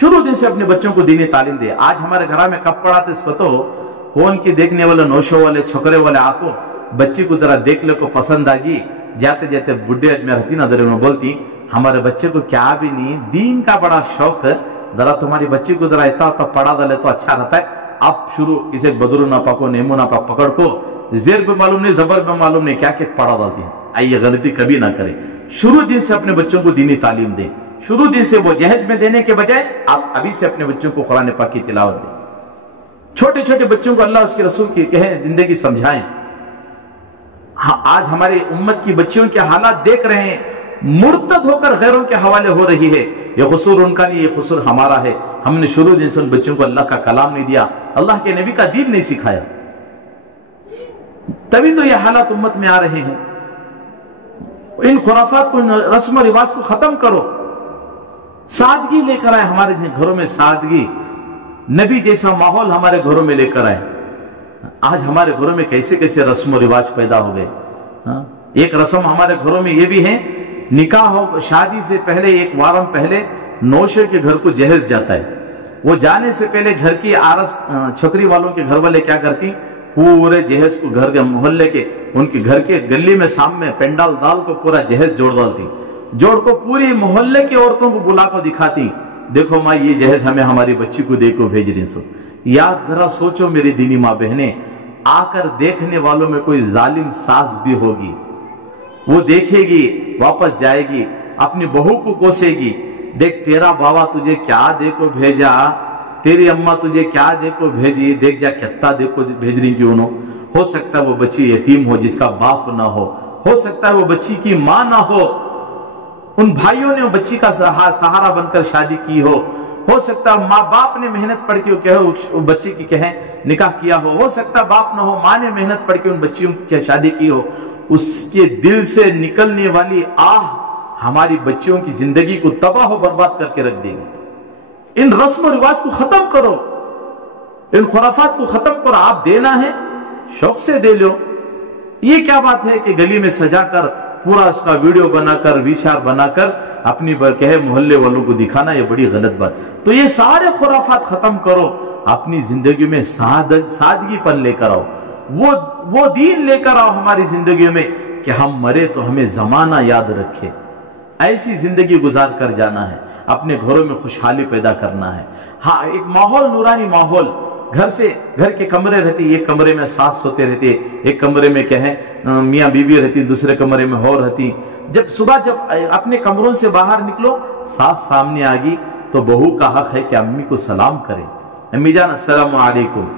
शुरू दिन से अपने बच्चों को दीनी तालीम दे। आज हमारे घर में कब पढ़ाते इसको तो फोन की देखने वाले, नौशो वाले, छोकरे वाले आको बच्ची को जरा देख ले को पसंद आगी, जाते जाते बुढ़े में रहती ना दर में बोलती हमारे बच्चे को क्या भी नहीं दीन का बड़ा शौक है, जरा तुम्हारी बच्ची को जरा इतना तो पढ़ा डाले तो अच्छा रहता है। आप शुरू किसी बदरू ना पाको, नेमू ना पाक पकड़ को, जेर पे मालूम नहीं, जबर पे मालूम नहीं, क्या क्या पढ़ा डालती है। आइए गलती कभी ना करें। शुरू दिन से अपने बच्चों को दीनी तालीम दें। शुरू दिन से वो जहेज में देने के बजाय आप अभी से अपने बच्चों को कुरान पाक की तिलावत दें। छोटे छोटे बच्चों को अल्लाह उसके रसूल की कहे जिंदगी समझाएं। हाँ, आज हमारे उम्मत की बच्चियों के हालात देख रहे हैं, मुर्तद होकर गैरों के हवाले हो रही है। ये कसूर उनका नहीं, ये कसूर हमारा है। हमने शुरू दिन से उन बच्चों को अल्लाह का कलाम नहीं दिया, अल्लाह के नबी का दीन नहीं सिखाया, तभी तो ये हालात उम्मत में आ रहे हैं। इन खुराफात को, रस्म रिवाज को खत्म करो, सादगी लेकर आए हमारे घरों में, सादगी, नबी जैसा माहौल हमारे घरों में लेकर आए। आज हमारे घरों में कैसे कैसे रस्म रिवाज पैदा हो गए। एक रस्म हमारे घरों में ये भी है, निकाह हो, शादी से पहले एक वारम पहले नौशे के घर को जहेज जाता है। वो जाने से पहले घर की आरस छोकरी वालों के घर वाले क्या करती, पूरे जहेज को घर के मोहल्ले के, उनके घर के गली में सामने पेंडाल डाल को पूरा जहेज जोड़ डालती, जोड़ को पूरी मोहल्ले की औरतों को बुला को दिखाती, देखो माँ ये जहेज हमें हमारी बच्ची को देखो भेज रही सो। याद जरा सोचो मेरी दीनी माँ बहने, आकर देखने वालों में कोई जालिम सास भी होगी, वो देखेगी वापस जाएगी, अपनी बहू को कोसेगी, देख तेरा बाबा तुझे क्या देखो भेजा, तेरी अम्मा तुझे क्या देखो भेजी, देख जा कितना देखो भेज रही क्यों नो। हो सकता है वो बच्ची यतीम हो जिसका बाप ना हो सकता है वो बच्ची की माँ ना हो, उन भाइयों ने वो बच्ची का सहारा बनकर शादी की हो सकता है माँ बाप ने मेहनत पढ़ के कहे बच्ची की कहे निकाह किया हो सकता है बाप ना हो, माँ ने मेहनत पढ़ के उन बच्चियों की शादी की हो। उसके दिल से निकलने वाली आह हमारी बच्चियों की जिंदगी को तबाह बर्बाद करके रख देगी। इन रस्म रिवाज को खत्म करो, इन खुराफात को खत्म करो। आप देना है शौक से दे लो। ये क्या बात है कि गली में सजाकर पूरा उसका वीडियो बनाकर विशार बनाकर अपनी कहे मोहल्ले वालों को दिखाना, ये बड़ी गलत बात। तो ये सारे खुराफात खत्म करो, अपनी जिंदगी में सादगीपन लेकर आओ, वो दीन लेकर आओ हमारी जिंदगी में कि हम मरे तो हमें जमाना याद रखे, ऐसी जिंदगी गुजार कर जाना है, अपने घरों में खुशहाली पैदा करना है। हाँ, एक माहौल, नूरानी माहौल, घर के कमरे रहते, एक कमरे में सास सोते रहते, एक कमरे में क्या है मियाँ बीवी रहती, दूसरे कमरे में हो रहती। जब सुबह जब अपने कमरों से बाहर निकलो, सास सामने आ गई तो बहू का हक है कि अम्मी को सलाम करे, अम्मी जान अस्सलाम वालेकुम।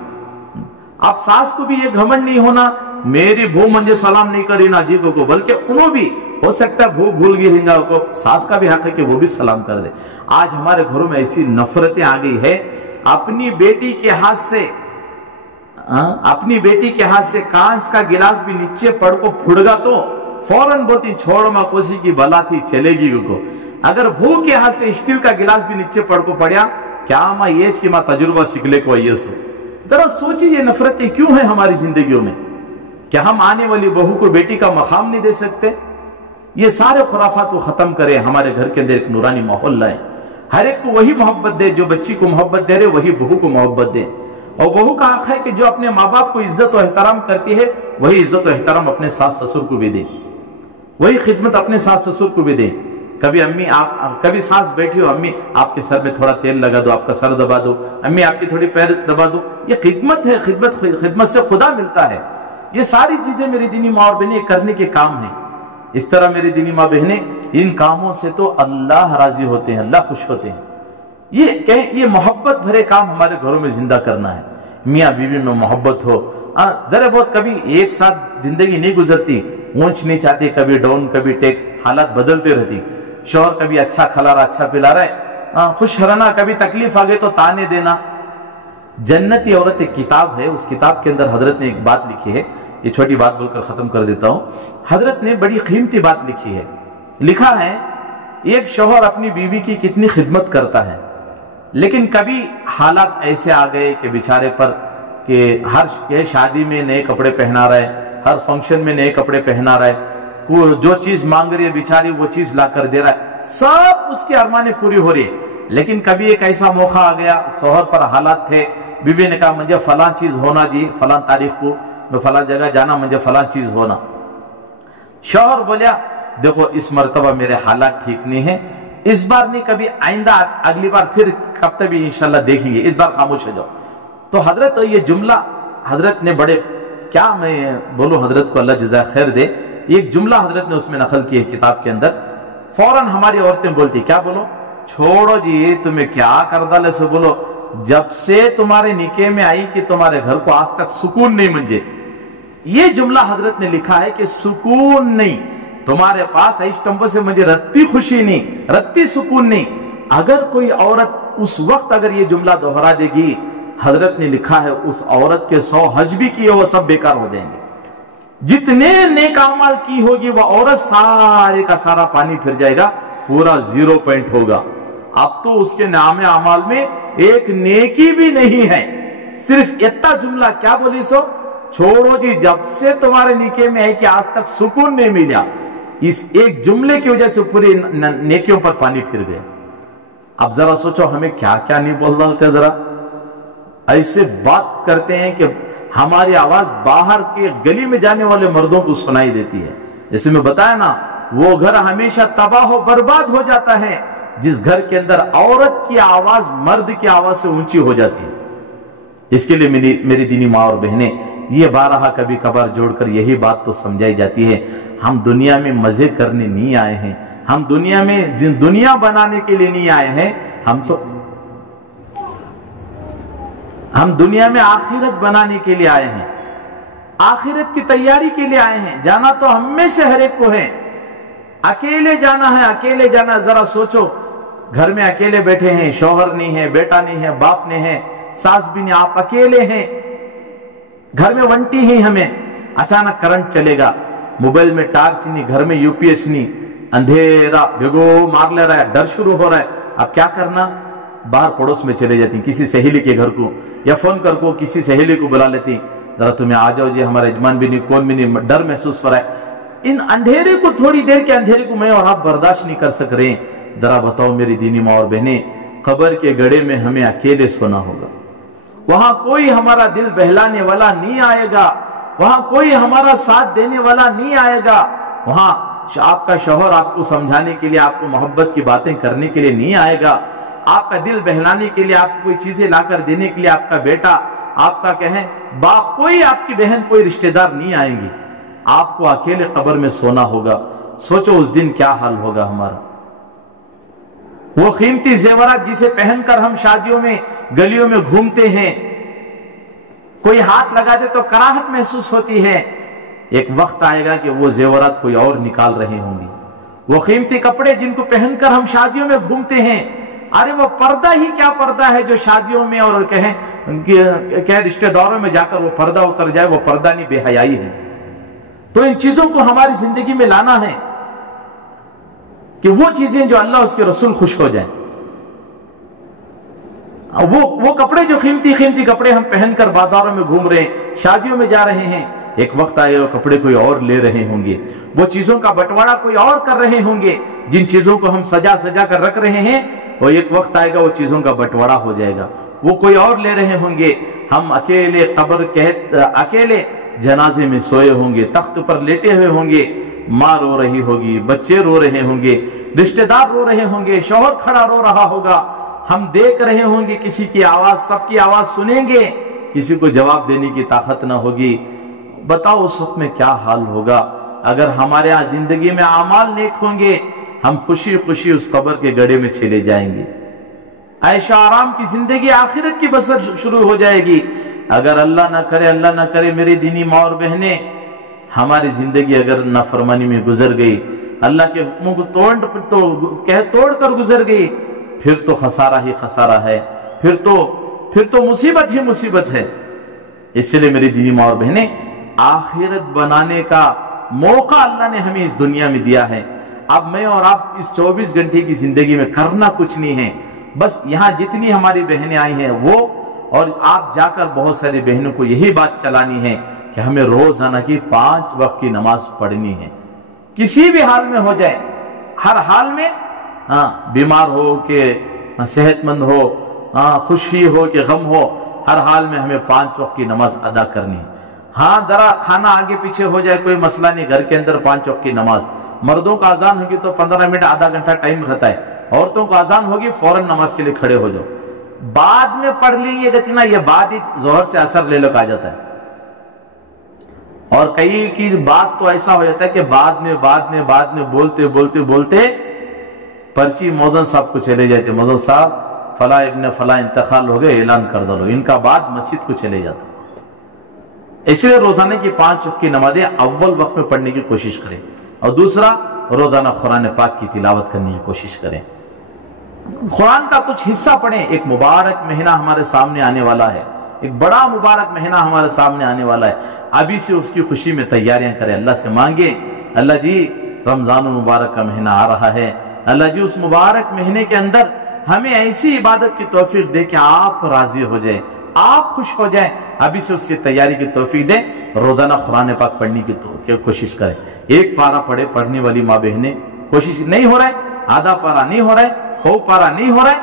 आप सास को भी ये घमंड नहीं होना मेरी बहू मुझे सलाम नहीं करी ना जी को, बल्कि उन्हों भी हो सकता है भूल गई रहेगा को, सास का भी हक है कि वो भी सलाम कर दे। आज हमारे घरों में ऐसी नफरतें आ गई है, अपनी बेटी के हाथ से कांच का गिलास भी नीचे पड़ को फुड़गा तो फौरन बोलती छोड़ मां कोसी की भला थी चलेगी को। अगर बहू के हाथ से स्टील का गिलास भी नीचे पड़ को पड़ा, क्या मां ये कि मां तजुर्बा सीखले को ये सो। जरा सोचिए ये नफरतें क्यों है हमारी जिंदगियों में? क्या हम आने वाली बहू को बेटी का मकाम नहीं दे सकते? ये सारे खुराफात को खत्म करें, हमारे घर के अंदर एक नूरानी माहौल लाए, हर एक को वही मोहब्बत दे जो बच्ची को मोहब्बत दे रहे, वही बहू को मोहब्बत दे। और बहू का हक है कि जो अपने माँ बाप को इज्जत और एहतराम करती है, वही इज्जत और एहतराम अपने सास ससुर को भी दे, वही खिदमत अपने सास ससुर को भी दे। कभी अम्मी कभी सास बैठी हो, अम्मी आपके सर में थोड़ा तेल लगा दो, आपका सर दबा दो, अम्मी आपकी थोड़ी पैर दबा दो, ये खिदमत है। खिदमत से खुदा मिलता है। ये सारी चीजें मेरी दीनी माँ और बहनें करने के काम है। इस तरह मेरी दीनी माँ बहनें, इन कामों से तो अल्लाह राजी होते हैं, अल्लाह खुश होते हैं। ये मोहब्बत भरे काम हमारे घरों में जिंदा करना है। मियाँ बीवी में मोहब्बत हो। जरा बहुत कभी एक साथ जिंदगी नहीं गुजरती, ऊंच नीच आती, कभी डाउन कभी टेक, हालात बदलते रहती। शौहर कभी अच्छा खिला रहा, अच्छा पिला रहा है, खुश रहना, कभी तकलीफ आ गई तो ताने देना। जन्नती औरत एक किताब है, उस किताब के अंदर हजरत ने एक बात लिखी है, ये छोटी बात बोलकर खत्म कर देता हूं। हजरत ने बड़ी कीमती बात लिखी है। लिखा है एक शौहर अपनी बीवी की कितनी खिदमत करता है, लेकिन कभी हालात ऐसे आ गए कि बेचारे पर कि हर शादी में नए कपड़े पहना रहा है, हर फंक्शन में नए कपड़े पहना रहा है, जो चीज मांग रही है बेचारी वो चीज ला कर दे रहा है, सब उसकी अरमानें पूरी हो रही है। लेकिन कभी एक ऐसा मौका आ गया, शौहर पर हालात थे, बीवी ने कहा मुझे फलां चीज होना जी, फलां तारीख को मैं फलां जगह जाना, मुझे फलां चीज होना। शौहर बोलिया देखो इस मर्तबा मेरे हालात ठीक नहीं है, इस बार नहीं, कभी आइंदा अगली बार फिर कब तक भी इंशाल्लाह देखेंगे, इस बार खामोश हो जाओ। तो हजरत तो ये जुमला हजरत ने बड़े, क्या मैं बोलूं, हजरत को अल्लाह जज़ा खैर दे, एक जुमला हजरत ने उसमें नकल की है किताब के अंदर। फौरन हमारी औरतें बोलती क्या, बोलो छोड़ो जी तुम्हें क्या कर डाले सो, बोलो जब से तुम्हारे निके में आई कि तुम्हारे घर को आज तक सुकून नहीं मंजे। ये जुमला हजरत ने लिखा है कि सुकून नहीं तुम्हारे पास, इष्टंबो से मुझे रत्ती खुशी नहीं, रत्ती सुकून नहीं। अगर कोई औरत उस वक्त अगर ये जुमला दोहरा देगी, हजरत ने लिखा है उस औरत के 100 हज भी किए वो सब बेकार हो जाएंगे। जितने नेक अमाल की होगी वह औरत सारे का सारा पानी फिर जाएगा, पूरा 0 पॉइंट होगा। अब तो उसके नामे अमाल में एक नेकी भी नहीं है। सिर्फ इतना जुमला क्या बोली सो, छोड़ो जी जब से तुम्हारे निके में है कि आज तक सुकून नहीं मिला, इस एक जुमले की वजह से पूरी नेकियों पर पानी फिर गया। अब जरा सोचो हमें क्या क्या नहीं बोल डालते, जरा ऐसे बात करते हैं कि हमारी आवाज बाहर के गली में जाने वाले मर्दों को सुनाई देती है। जैसे मैं बताया ना, वो घर हमेशा तबाह हो बर्बाद हो जाता है जिस घर के अंदर औरत की आवाज मर्द की आवाज से ऊंची हो जाती है। इसके लिए मेरी दीनी माँ और बहनें, ये बारहा कभी कभार जोड़कर यही बात तो समझाई जाती है, हम दुनिया में मजे करने नहीं आए हैं, हम दुनिया में दुनिया बनाने के लिए नहीं आए हैं, हम दुनिया में आखिरत बनाने के लिए आए हैं, आखिरत की तैयारी के लिए आए हैं। जाना तो हम में से हर एक को है, अकेले जाना है, अकेले जाना। जरा सोचो घर में अकेले बैठे हैं, शौहर नहीं है, बेटा नहीं है, बाप नहीं है, सास भी नहीं, आप अकेले हैं, घर में वंटी ही हमें, अचानक करंट चलेगा, मोबाइल में टार्च नहीं, घर में यूपीएस नहीं, अंधेरा भिगो मार ले रहा है, डर शुरू हो रहा है। अब क्या करना, बाहर पड़ोस में चले जाती, किसी सहेली के घर को, या फोन कर को किसी सहेली को बुला लेती, जरा तुम्हें आ जाओ जी, हमारा यजमान भी नहीं, कौन भी नहीं, डर महसूस हो रहा है। इन अंधेरे को, थोड़ी देर के अंधेरे को मैं और आप बर्दाश्त नहीं कर सक रहे। जरा बताओ मेरी दीनी माँ और बहनें, कब्र के गड्ढे में हमें अकेले सोना होगा, वहां कोई हमारा दिल बहलाने वाला नहीं आएगा, वहां कोई हमारा साथ देने वाला नहीं आएगा, वहां आपका शौहर आपको समझाने के लिए, आपको मोहब्बत की बातें करने के लिए नहीं आएगा, आपका दिल बहलाने के लिए, आपको कोई चीजें लाकर देने के लिए आपका बेटा, आपका कहें बाप, कोई आपकी बहन, कोई रिश्तेदार नहीं आएंगे, आपको अकेले कब्र में सोना होगा। सोचो उस दिन क्या हाल होगा हमारा। वो कीमती जेवरात जिसे पहनकर हम शादियों में गलियों में घूमते हैं, कोई हाथ लगा दे तो कराहत महसूस होती है, एक वक्त आएगा कि वो जेवरात कोई और निकाल रहे होंगे। वो कीमती कपड़े जिनको पहनकर हम शादियों में घूमते हैं, अरे वो पर्दा ही क्या पर्दा है जो शादियों में और कहें रिश्तेदारों में जाकर वो पर्दा उतर जाए, वो पर्दा नहीं, बेहयाई है। तो इन चीजों को हमारी जिंदगी में लाना है कि वो चीजें जो अल्लाह उसके रसूल खुश हो जाए। वो कपड़े जो कीमती कीमती कपड़े हम पहनकर बाजारों में घूम रहे हैं, शादियों में जा रहे हैं, एक वक्त आएगा कपड़े कोई और ले रहे होंगे, वो चीजों का बंटवारा कोई और कर रहे होंगे। जिन चीजों को हम सजा सजा कर रख रहे हैं, वो एक वक्त आएगा वो चीजों का बंटवारा हो जाएगा, वो कोई और ले रहे होंगे। हम अकेले अकेले जनाजे में सोए होंगे, तख्त पर लेटे हुए होंगे, माँ रो रही होगी, बच्चे रो रहे होंगे, रिश्तेदार रो रहे होंगे, शौहर खड़ा रो रहा होगा, हम देख रहे होंगे किसी की आवाज, सबकी आवाज सुनेंगे, किसी को जवाब देने की ताकत ना होगी। बताओ उस वक्त में क्या हाल होगा। अगर हमारे यहाँ जिंदगी में आमाल नेक होंगे, हम खुशी खुशी उस कब्र के गड्ढे में चले जाएंगे, ऐशो आराम की जिंदगी, आखिरत की बसर शुरू हो जाएगी। अगर अल्लाह ना करे मेरी दीनी माँ और बहने, हमारी जिंदगी अगर नाफरमानी में गुजर गई, अल्लाह के हुक्मों को तोड़ कर गुजर गई, फिर तो खसारा ही खसारा है, फिर तो मुसीबत ही मुसीबत है। इसलिए मेरी दीनी माँ और बहने, आखिरत बनाने का मौका अल्लाह ने हमें इस दुनिया में दिया है। अब मैं और आप इस 24 घंटे की जिंदगी में करना कुछ नहीं है, बस यहाँ जितनी हमारी बहनें आई हैं वो, और आप जाकर बहुत सारी बहनों को यही बात चलानी है कि हमें रोजाना की 5 वक्त की नमाज पढ़नी है, किसी भी हाल में हो जाए, हर हाल में, बीमार हो कि सेहतमंद हो, खुशी हो कि गम हो, हर हाल में हमें 5 वक्त की नमाज अदा करनी है। हाँ, जरा खाना आगे पीछे हो जाए कोई मसला नहीं, घर के अंदर 5 वक्त की नमाज। मर्दों का अजान होगी तो 15 मिनट आधा घंटा टाइम रहता है, औरतों को अजान होगी फौरन नमाज के लिए खड़े हो जाओ, बाद में पढ़ लेंगे गति ना, ये बाद ही जोहर से असर ले लो आ जाता है। और कई की बात तो ऐसा हो जाता है कि बाद में बोलते पर्ची मौजन साहब को चले जाते, मौजन साहब फला इब्ने फला इंतकाल हो गए, ऐलान कर दो, इनका बाद मस्जिद को चले जाता। इसलिए रोजाना की 5 वक्त की नमाजें अव्वल वक्त में पढ़ने की कोशिश करें, और दूसरा रोजाना कुरान पाक की तिलावत करने की कोशिश करें, कुरान का कुछ हिस्सा पढ़ें। एक मुबारक महीना हमारे सामने आने वाला है, एक बड़ा मुबारक महीना हमारे सामने आने वाला है, अभी से उसकी खुशी में तैयारियां करें, अल्लाह से मांगे, अल्लाह जी रमजान मुबारक का महीना आ रहा है, अल्लाह जी उस मुबारक महीने के अंदर हमें ऐसी इबादत की तौफीक दे कि आप राजी हो जाए, आप खुश हो जाए, अभी से उसकी तैयारी की तौफीक दे। रोजाना कुरान पाक पढ़ने की कोशिश करें, एक पारा पढ़ने वाली माँ बहने कोशिश नहीं हो रहा है, आधा पारा नहीं हो रहा है, हो पारा नहीं हो रहा है,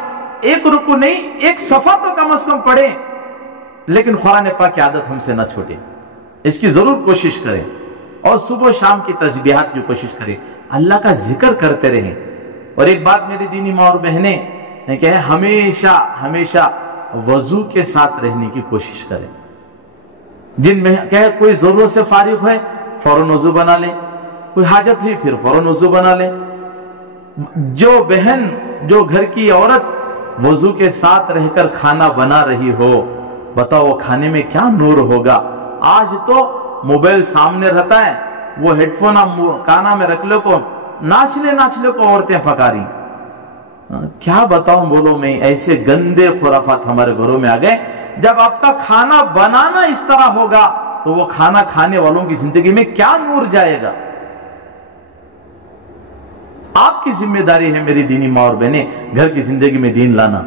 एक रुकू नहीं, एक सफा तो कम से कम पढ़े, लेकिन कुरान पाक की आदत हमसे ना छूटे, इसकी जरूर कोशिश करें। और सुबह शाम की तस्बीहात की कोशिश करें, अल्लाह का जिक्र करते रहें। और एक बात मेरी दीनी माँ और बहने क्या है, हमेशा वजू के साथ रहने की कोशिश करें। जिनमें क्या है, कोई जरूरत से फारिग है फौरन वजू बना ले, कोई हाजत हुई फिर फौरन वजू बना ले। जो बहन, जो घर की औरत वजू के साथ रहकर खाना बना रही हो, बताओ वो खाने में क्या नूर होगा। आज तो मोबाइल सामने रहता है, वो हेडफोन काना में रख लो को नाचले को औरतें पका रही। क्या बताऊं, बोलो मैं, ऐसे गंदे खुराफात हमारे घरों में आ गए। जब आपका खाना बनाना इस तरह होगा तो वो खाना खाने वालों की जिंदगी में क्या नूर जाएगा। आपकी जिम्मेदारी है मेरी दीनी माँ और बहने, घर की जिंदगी में दीन लाना।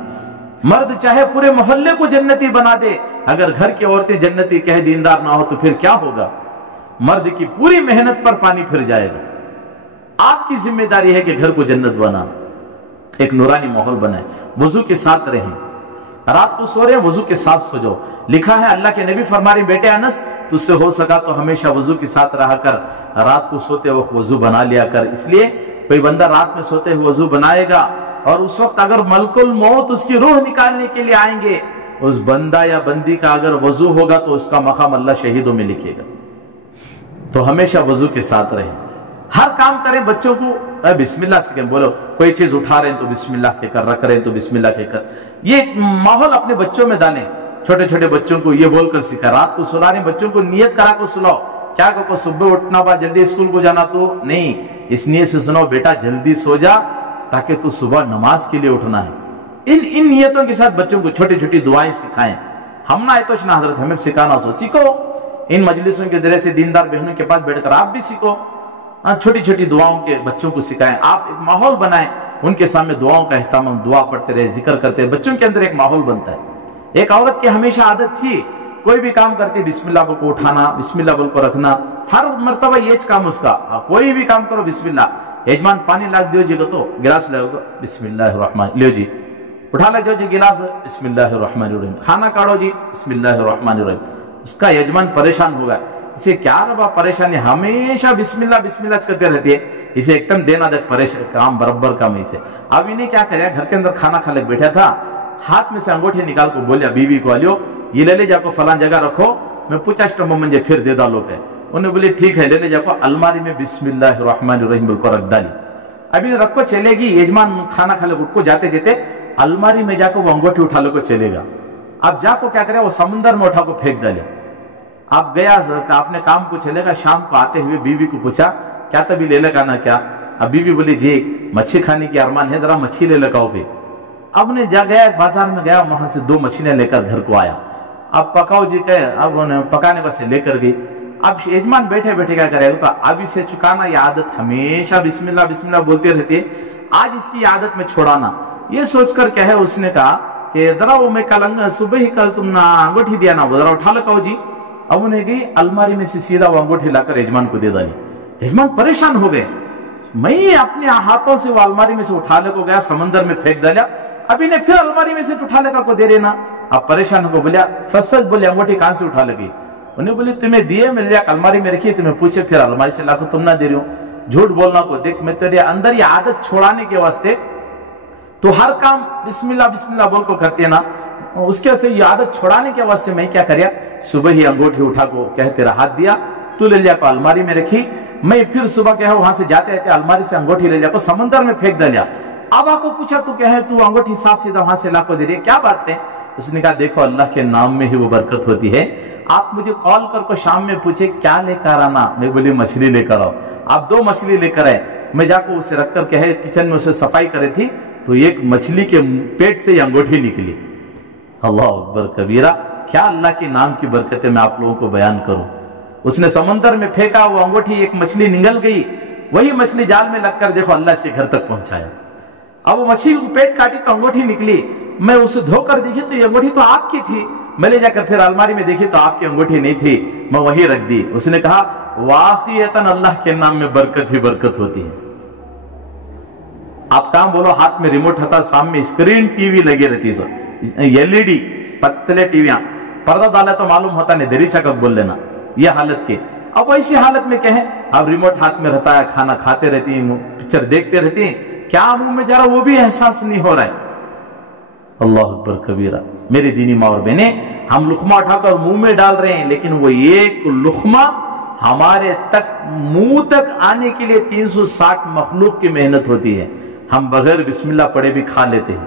मर्द चाहे पूरे मोहल्ले को जन्नती बना दे, अगर घर की औरतें जन्नती कहे दीनदार ना हो तो फिर क्या होगा। मर्द की पूरी मेहनत पर पानी फिर जाएगा। आपकी जिम्मेदारी है कि घर को जन्नत बना, एक नूरानी माहौल बनाए, वजू के साथ रहें, رات کو سو رہے ہیں وضو کے ساتھ سو جاؤ. لکھا ہے اللہ کے نبی فرما رہے بیٹے انس تجھ سے ہو سکا تو ہمیشہ وضو کے ساتھ رہا کر, رات کو سوتے وقت وضو بنا لیا کر. اس لیے کوئی بندہ رات میں سوتے ہوئے وضو بنائے گا اور اس وقت اگر ملک الموت اس کی روح نکالنے کے لیے آئیں گے, اس بندہ یا بندی کا اگر وضو ہوگا تو اس کا مقام اللہ شہیدوں میں لکھے گا. تو ہمیشہ وضو کے ساتھ رہیں. ہر کام کریں, بچوں کو بسم اللہ سکھیں. بولو کوئی چیز اٹھا رہے ہیں تو بسم اللہ کہہ کر, رکھ رہے ہیں تو بسم اللہ کہہ کر. یہ ماحول اپنے بچوں میں ڈالیں. چھوٹے چھوٹے بچوں کو یہ بول کر سکھا. رات کو سلا رہے ہیں بچوں کو نیت کرا کو سلاؤ. کیا کہ صبح اٹھنا با جلدی اسکول کو جانا تو نہیں, اس نیت سے سناؤ بیٹا جلدی سو جا تاکہ تو صبح نماز کے لیے اٹھنا ہے. ان نیتوں کے ساتھ بچوں کو چھوٹی چھوٹی دعائیں سکھائیں. ہم نہ تو حضرت ہمیں سکھانا سو سیکھو. ان مجلسوں کے ذریعے سے دیندار بہنوں کے پاس بیٹھ کر آپ بھی سیکھو. چھوٹی چھوٹی دعاؤں کے بچوں کو سکھائیں. آپ ایک ماحول بنائیں, ان کے سامنے دعاؤں کا اہتمام, دعا پڑھتے رہے, ذکر کرتے, بچوں کے اندر ایک ماحول بنتا ہے. ایک عورت کی ہمیشہ عادت تھی کوئی بھی کام کرتی بسم اللہ بول کو اٹھانا, بسم اللہ بول کو رکھنا. ہر مرتبہ یہ کام اس کا, کوئی بھی کام کرو بسم اللہ. یجمان پانی لاکھ دیو جی کو تو گلاس لے بسم اللہ الرحمن, لیو جی اٹھا لے جو جی گلاس بسم اللہ الرحمن الرحیم. کھانا کاڑو جی بسم اللہ الرحمن الرحیم. اس کا یجمان پریشان ہوگا. اسے کیا ربا پریشانی, ہمیشہ بسم اللہ کرتے رہتی ہے. اسے ایک دم دینا دیکھ پریشان کام برابر کام اسے. اب انہیں کیا کریا, گھر کے اندر کھانا کھا لے بیٹھا تھا, ہاتھ میں سے انگوٹھی نکال کو بولیا بیوی کو الیو یہ لے لے جا کو فلان جگہ رکھو. میں پوچھا اسٹم مجھے پھر دے دا لوگ ہے. انہوں نے بولی ٹھیک ہے لے لے جا کو الماری میں بسم اللہ الرحمن الرحیم بول کو رکھ ڈالی. ابھی رکھو چلے گی, یجمان کھانا کھا لے اٹھ کو جاتے جاتے الماری میں جا کو وہ انگوٹھی اٹھا لے کو چلے گا. اب جا کو کیا کرے, وہ سمندر میں اٹھا کو پھینک ڈالے. اب گیا اپنے کام کو چلے گا. شام کو آتے ہوئے بیوی کو پوچھا کیا تبھی لے لگا نا کیا. اب بیوی بولی جی مچھی کھانے کی ارمان ہے, ذرا مچھی لے لگاؤ گے. اب نے جا گیا بازار میں گیا, وہاں سے 2 مچھلیاں لے کر گھر کو آیا. اب پکاؤ جی کہے, اب انہیں پکانے واسطے لے کر گئی. اب یجمان بیٹھے بیٹھے کیا کرے گا, تو اب اسے چکانا یہ عادت ہمیشہ بسم اللہ بولتے رہتے, آج اس کی عادت میں چھوڑانا. یہ سوچ کر کہے اس نے کہا کہ ذرا وہ میں صبح ہی کل تم نہ انگوٹھی دیا نا, وہ ذرا اٹھا لگاؤ جی. اب انہیں گئی الماری میں سے سیدھا وہ انگوٹھی لا کر یجمان کو دے ڈالی. یجمان پریشان ہو گئے. میں اپنے ہاتھوں سے وہ الماری میں سے اٹھا لے کو گیا, سمندر میں پھینک ڈالا. ابھی نے پھر الماری میں سے اٹھا لے کو دے دینا. اب پریشان ہو بولیا سچ بولے انگوٹھی کہاں سے اٹھا لگی. انہیں بولی تمہیں دیے میں لے الماری میں رکھی, تمہیں پوچھے پھر الماری سے لا کو تم نہ دے رہی ہوں. جھوٹ بولنا کو دیکھ, میں تیرے اندر یہ عادت چھوڑانے کے واسطے تو ہر کام بسم اللہ بول کو کرتے نا, اس کے سے یہ عادت چھوڑانے کے واسطے میں کیا کریا, صبح ہی انگوٹھی اٹھا کو کہتے رہا ہاتھ دیا, تو لے لیا کو الماری میں رکھی. میں پھر صبح کہا وہاں سے جاتے رہتے الماری سے انگوٹھی لے لیا کو سمندر میں پھینک دیا. اب آپ کو پوچھا تو کہے تو انگوٹھی صاف سیدھا وہاں سے لا کو دے رہی ہے, کیا بات ہے. اس نے کہا دیکھو اللہ کے نام میں ہی وہ برکت ہوتی ہے. آپ مجھے کال کر کو شام میں پوچھے کیا لے کر آنا, میں بولی مچھلی لے کر آؤ. آپ 2 مچھلی لے کر آئے. میں جا کو اسے رکھ کر کہے کچن میں اسے صفائی کرے تھی تو ایک مچھلی کے پیٹ سے یہ انگوٹھی نکلی. اللہ اکبر کبیرہ, کیا اللہ کے نام کی برکتیں میں آپ لوگوں کو بیان کروں. اس نے سمندر میں پھینکا, وہ انگوٹھی ایک مچھلی نگل گئی, وہی مچھلی جال میں لگ کر دیکھو اللہ اس کے گھر تک پہنچایا. اب وہ مچھلی کو پیٹ کاٹی تو انگوٹھی نکلی. میں اسے دھو کر دیکھی تو یہ انگوٹھی تو آپ کی تھی. میں لے جا کر پھر الماری میں دیکھی تو آپ کی انگوٹھی نہیں تھی, میں وہی رکھ دی. اس نے کہا واقعتاً اللہ کے نام میں برکت ہی برکت ہوتی ہے. آپ کام بولو, ہاتھ میں ریموٹ ہوتا, سامنے اسکرین ٹی وی لگی رہتی ہے, LED پتلے ٹی ویاں, پردہ ڈالا تو معلوم ہوتا نہیں, دری چکک بول لینا. یہ حالت کی. اب ایسی حالت میں کہیں اب ریموٹ ہاتھ میں رہتا ہے, کھانا کھاتے رہتی ہیں, پکچر دیکھتے رہتی ہیں, کیا منہ میں جا رہا وہ بھی احساس نہیں ہو رہا ہے. اللہ اکبر کبیرہ. میری دینی ماں اور بہنیں, ہم لقمہ اٹھا کر منہ میں ڈال رہے ہیں, لیکن وہ ایک لقمہ ہمارے تک منہ تک آنے کے لیے 360 مخلوق کی محنت ہوتی ہے. ہم بغیر بسم اللہ پڑھے بھی کھا لیتے ہیں.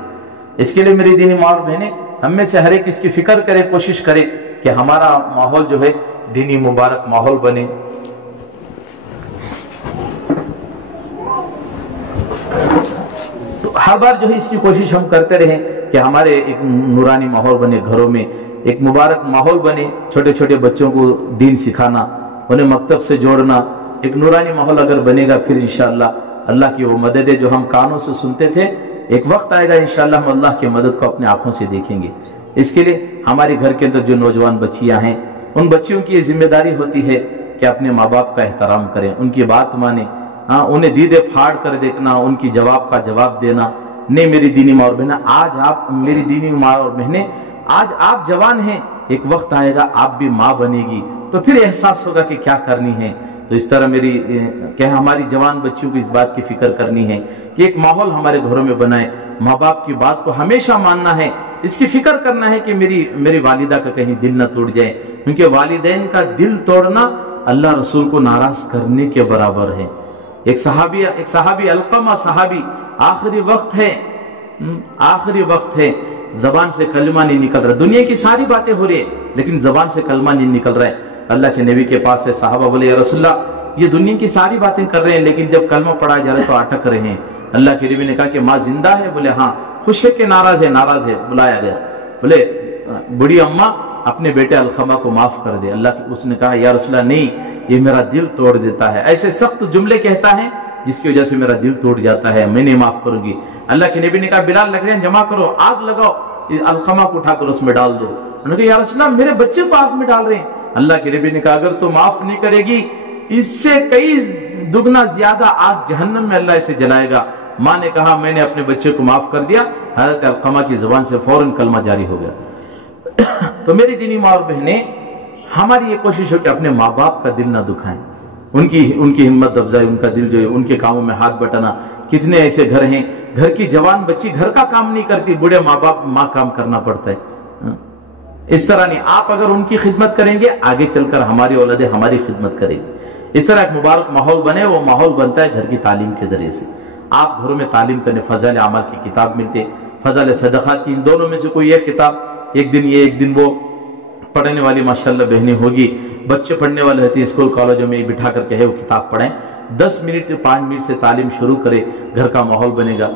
اس کے لیے میری دینی ماں اور بہنیں, ہم میں سے ہر ایک اس کی فکر کرے, کوشش کرے کہ ہمارا ماحول جو ہے دینی مبارک ماحول بنے. تو ہر بار جو ہے اس کی کوشش ہم کرتے رہیں کہ ہمارے ایک نورانی ماحول بنے, گھروں میں ایک مبارک ماحول بنے. چھوٹے چھوٹے بچوں کو دین سکھانا, انہیں مکتب سے جوڑنا, ایک نورانی ماحول اگر بنے گا پھر انشاءاللہ اللہ کی وہ مددیں جو ہم کانوں سے سنتے تھے, ایک وقت آئے گا انشاءاللہ ہم اللہ کی مدد کو اپنے آنکھوں سے دیکھیں گے. اس کے لیے ہمارے گھر کے اندر جو نوجوان بچیاں ہیں, ان بچیوں کی یہ ذمہ داری ہوتی ہے کہ اپنے ماں باپ کا احترام کریں, ان کی بات مانیں, انہیں دیدے پھاڑ کر دیکھنا, ان کی جواب کا جواب دینا, نہیں میری دینی ماں اور بہنیں، آج آپ میری دینی ماں اور بہنیں، آج آپ جوان ہیں، ایک وقت آئے گا آپ بھی ماں بنے گی تو پھر احساس ہوگا کہ کیا کرنی ہے۔ تو اس طرح ہماری جوان بچیوں کو اس بات کی فکر کرنی ہے کہ ایک ماحول ہمارے گھروں میں بنائے، ماں باپ کی بات کو ہمیشہ ماننا ہے، اس کی فکر کرنا ہے کہ میری والدہ کا کہیں دل نہ ٹوٹ جائے، کیونکہ والدین کا دل توڑنا اللہ رسول کو ناراض کرنے کے برابر ہے۔ ایک صحابی علقمہ صحابی، آخری وقت ہے، زبان سے کلمہ نہیں نکل رہا، دنیا کی ساری باتیں ہو رہی ہیں لیکن زبان سے کلمہ نہیں نکل رہا ہے۔ اللہ کے نبی کے پاس ہے، صحابہ بولے یا رسول اللہ یہ دنیا کی ساری باتیں کر رہے ہیں لیکن جب کلمہ پڑھا جا رہا ہے تو اٹک رہے ہیں۔ اللہ کے نبی نے کہا کہ ماں زندہ ہے؟ بولے ہاں۔ خوش ہے کہ ناراض ہے؟ ناراض ہے۔ بلایا گیا، بولے بڑی اماں اپنے بیٹے علقمہ کو معاف کر دے۔ اس نے کہا یا رسول اللہ نہیں، یہ میرا دل توڑ دیتا ہے، ایسے سخت جملے کہتا ہے جس کی وجہ سے میرا دل ٹوٹ جاتا ہے، میں نہیں معاف کروں گی۔ اللہ کے نبی نے کہا بلال لکڑیاں جمع کرو، آگ لگاؤ، علقمہ کو اٹھا کر اس میں ڈال دو۔ انہوں نے کہا یا رسول اللہ میرے بچے کو آگ میں ڈال رہے ہیں۔ اللہ کے نبی نے کہا اگر تو معاف نہیں کرے گی اس سے کئی دگنا زیادہ آگ جہنم میں اللہ اسے جلائے گا۔ ماں نے کہا میں نے اپنے بچے کو معاف کر دیا، حضرت علقمہ کی زبان سے فوراً کلمہ جاری ہو گیا۔ تو میری دینی ماں اور بہنیں، ہماری یہ کوشش ہو کہ اپنے ماں باپ کا دل نہ دکھائیں، ان کی ہمت افزائی، ان کا دل جو ہے ان کے کاموں میں ہاتھ بٹانا۔ کتنے ایسے گھر ہیں گھر کی جوان بچی گھر کا کام نہیں کرتی، بوڑھے ماں کام کرنا پڑتا ہے۔ اس طرح نہیں، آپ اگر ان کی خدمت کریں گے آگے چل کر ہماری اولادیں ہماری خدمت کریں گی۔ اس طرح ایک مبارک ماحول بنے، وہ ماحول بنتا ہے گھر کی تعلیم کے ذریعے سے۔ آپ گھروں میں تعلیم کرنے، فضائل اعمال کی کتاب ملتے، فضائل صدقات کی، ان دونوں میں سے کوئی ایک کتاب ایک دن یہ ایک دن وہ پڑھنے والی ماشاءاللہ بہنیں ہوگی، بچے پڑھنے والے رہتے ہیں اسکول کالجوں میں، بٹھا کر کہے وہ کتاب پڑھیں، 10 منٹ 5 منٹ سے تعلیم شروع کرے، گھر کا ماحول بنے گا۔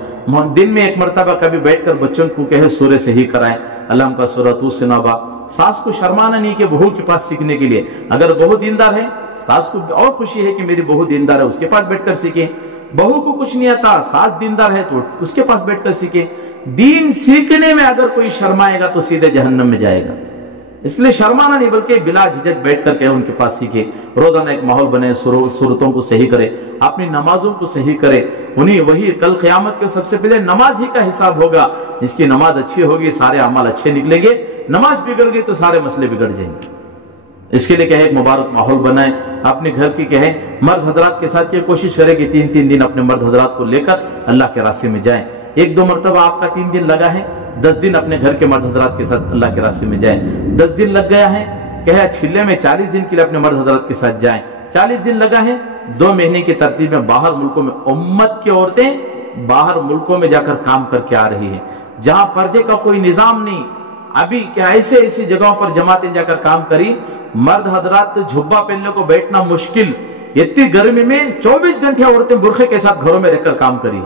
دن میں ایک مرتبہ کبھی بیٹھ کر بچوں کو کہے سورہ صحیح کرائیں، علم کا سورہ تو سنابا۔ ساس کو شرمانا نہیں کہ بہو کے پاس سیکھنے کے لیے، اگر بہو دیندار ہے ساس کو اور خوشی ہے کہ میری بہو دیندار ہے، اس کے پاس بیٹھ کر سیکھیں۔ بہو کو کچھ نہیں آتا، ساس دیندار ہے تو اس کے پاس بیٹھ کر سیکھیں۔ دین سیکھنے میں اگر کوئی شرمائے گا تو سیدھے جہنم میں جائے گا، اس لیے شرمانا نہیں بلکہ بلا جھجک بیٹھ کر کے ان کے پاس سیکھے۔ روزانہ ایک ماحول بنے، صورتوں کو صحیح کرے، اپنی نمازوں کو صحیح کرے، وہی کل قیامت کے سب سے پہلے نماز ہی کا حساب ہوگا۔ جس کی نماز اچھی ہوگی سارے اعمال اچھے نکلیں گے، نماز بگڑ گئی تو سارے مسئلے بگڑ جائیں گے۔ اس کے لیے کہیں ایک مبارک ماحول بنائیں، اپنے گھر کی کہیں مرد حضرات کے ساتھ یہ کوشش کرے کہ 3 دن اپنے مرد حضرات کو لے کر اللہ کے راستے میں جائیں۔ 1-2 مرتبہ آپ کا 3 دن لگا ہے، 10 دن اپنے گھر کے مرد حضرات کے ساتھ اللہ کے راستے میں جائیں۔ 10 دن لگ گیا ہے، کہے چھلے میں 40 دن کے لیے اپنے مرد حضرات کے ساتھ جائیں۔ 40 دن لگا ہے، 2 مہینے کی ترتیب میں باہر ملکوں میں امت کی عورتیں باہر ملکوں میں جا کر کام کر کے آ رہی ہیں، جہاں پردے کا کوئی نظام نہیں۔ ابھی کیا ایسی جگہوں پر جماعتیں جا کر کام کری، مرد حضرات جھبا پہننے کو بیٹھنا مشکل، اتنی گرمی میں 24 گھنٹے عورتیں برقعے کے ساتھ گھروں میں رہ کر کام کری۔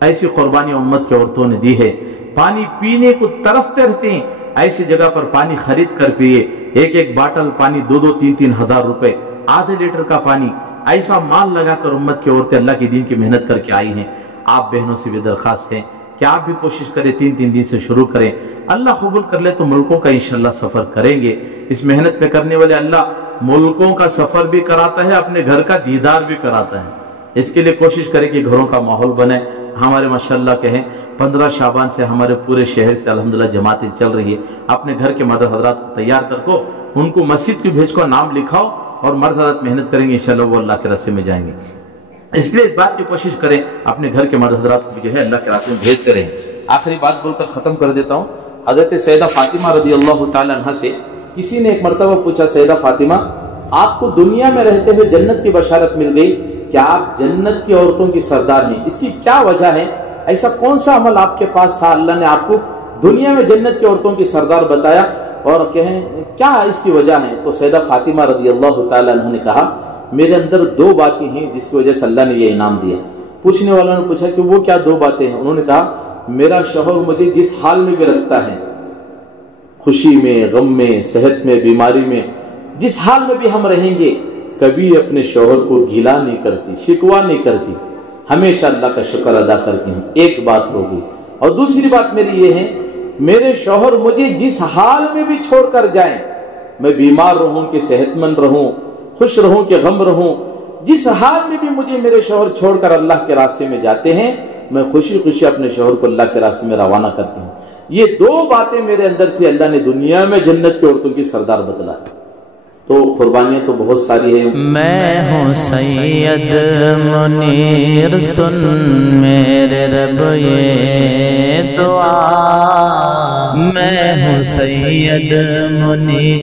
ایسی قربانی امت کی عورتوں نے دی ہے۔ پانی پینے کو ترستے رہتے ہیں، ایسی جگہ پر پانی خرید کر پیئے، ایک باٹل پانی 2-2 3-3 ہزار روپے، آدھے لیٹر کا پانی، ایسا مال لگا کر امت کی عورتیں اللہ کی دین کی محنت کر کے آئی ہیں۔ آپ بہنوں سے بھی درخواست ہے کہ آپ بھی کوشش کریں، 3 دن سے شروع کریں، اللہ قبول کر لے تو ملکوں کا انشاءاللہ سفر کریں گے۔ اس محنت پہ کرنے والے اللہ ملکوں کا سفر بھی کراتا ہے، اپنے گھر کا دیدار بھی کراتا ہے۔ اس کے لیے کوشش کریں کہ گھروں کا ماحول بنے۔ ہمارے ماشاءاللہ کہیں 15 شعبان سے ہمارے پورے شہر سے الحمدللہ جماعتیں چل رہی ہے۔ اپنے گھر کے مرد حضرات کو تیار کر کو ان کو مسجد کی بھیج کو نام لکھاؤ، اور مرد حضرات محنت کریں گے انشاءاللہ وہ اللہ کے راستے میں جائیں گے۔ اس لیے اس بات کی کوشش کریں اپنے گھر کے مرد حضرات کو جو ہے اللہ کے راستے میں بھیجتے رہیں۔ آخری بات بول کر ختم کر دیتا ہوں۔ حضرت سیدہ فاطمہ رضی اللہ تعالی عنہ سے کسی نے ایک مرتبہ پوچھا، سیدہ فاطمہ آپ کو دنیا میں رہتے ہوئے جنت کی بشارت مل گئی، کیا آپ جنت کی عورتوں کی سردار ہیں؟ اس کی کیا وجہ ہے؟ ایسا کون سا عمل آپ کے پاس تھا اللہ نے آپ کو دنیا میں جنت کی عورتوں کی سردار بتایا، اور کہیں کیا اس کی وجہ ہے؟ تو سیدہ فاطمہ رضی اللہ تعالی عنہ نے کہا میرے اندر 2 باتیں ہیں جس کی وجہ سے اللہ نے یہ انعام دیا۔ پوچھنے والوں نے پوچھا کہ وہ کیا 2 باتیں ہیں؟ انہوں نے کہا میرا شوہر مجھے جس حال میں بھی رکھتا ہے، خوشی میں، غم میں، صحت میں، بیماری میں، جس حال میں بھی ہم رہیں گے کبھی اپنے شوہر کو گھلا نہیں کرتی، شکوہ نہیں کرتی، ہمیشہ اللہ کا شکر ادا کرتی ہوں۔ ایک بات ہوگی۔ اور دوسری بات میری یہ ہے، میرے شوہر مجھے جس حال میں بھی چھوڑ کر جائیں، میں بیمار رہوں کہ صحت مند رہوں، خوش رہوں کہ غم رہوں، جس حال میں بھی مجھے میرے شوہر چھوڑ کر اللہ کے راستے میں جاتے ہیں میں خوشی خوشی اپنے شوہر کو اللہ کے راستے میں روانہ کرتی ہوں. یہ 2 باتیں میرے اندر تھی، اللہ نے دنیا میں جنت کی عورتوں کی سردار بتلا. تو قربانیاں تو بہت ساری ہیں. میں ہوں سید منیر، سن میرے رب یہ دعا. میں ہوں سید منیر.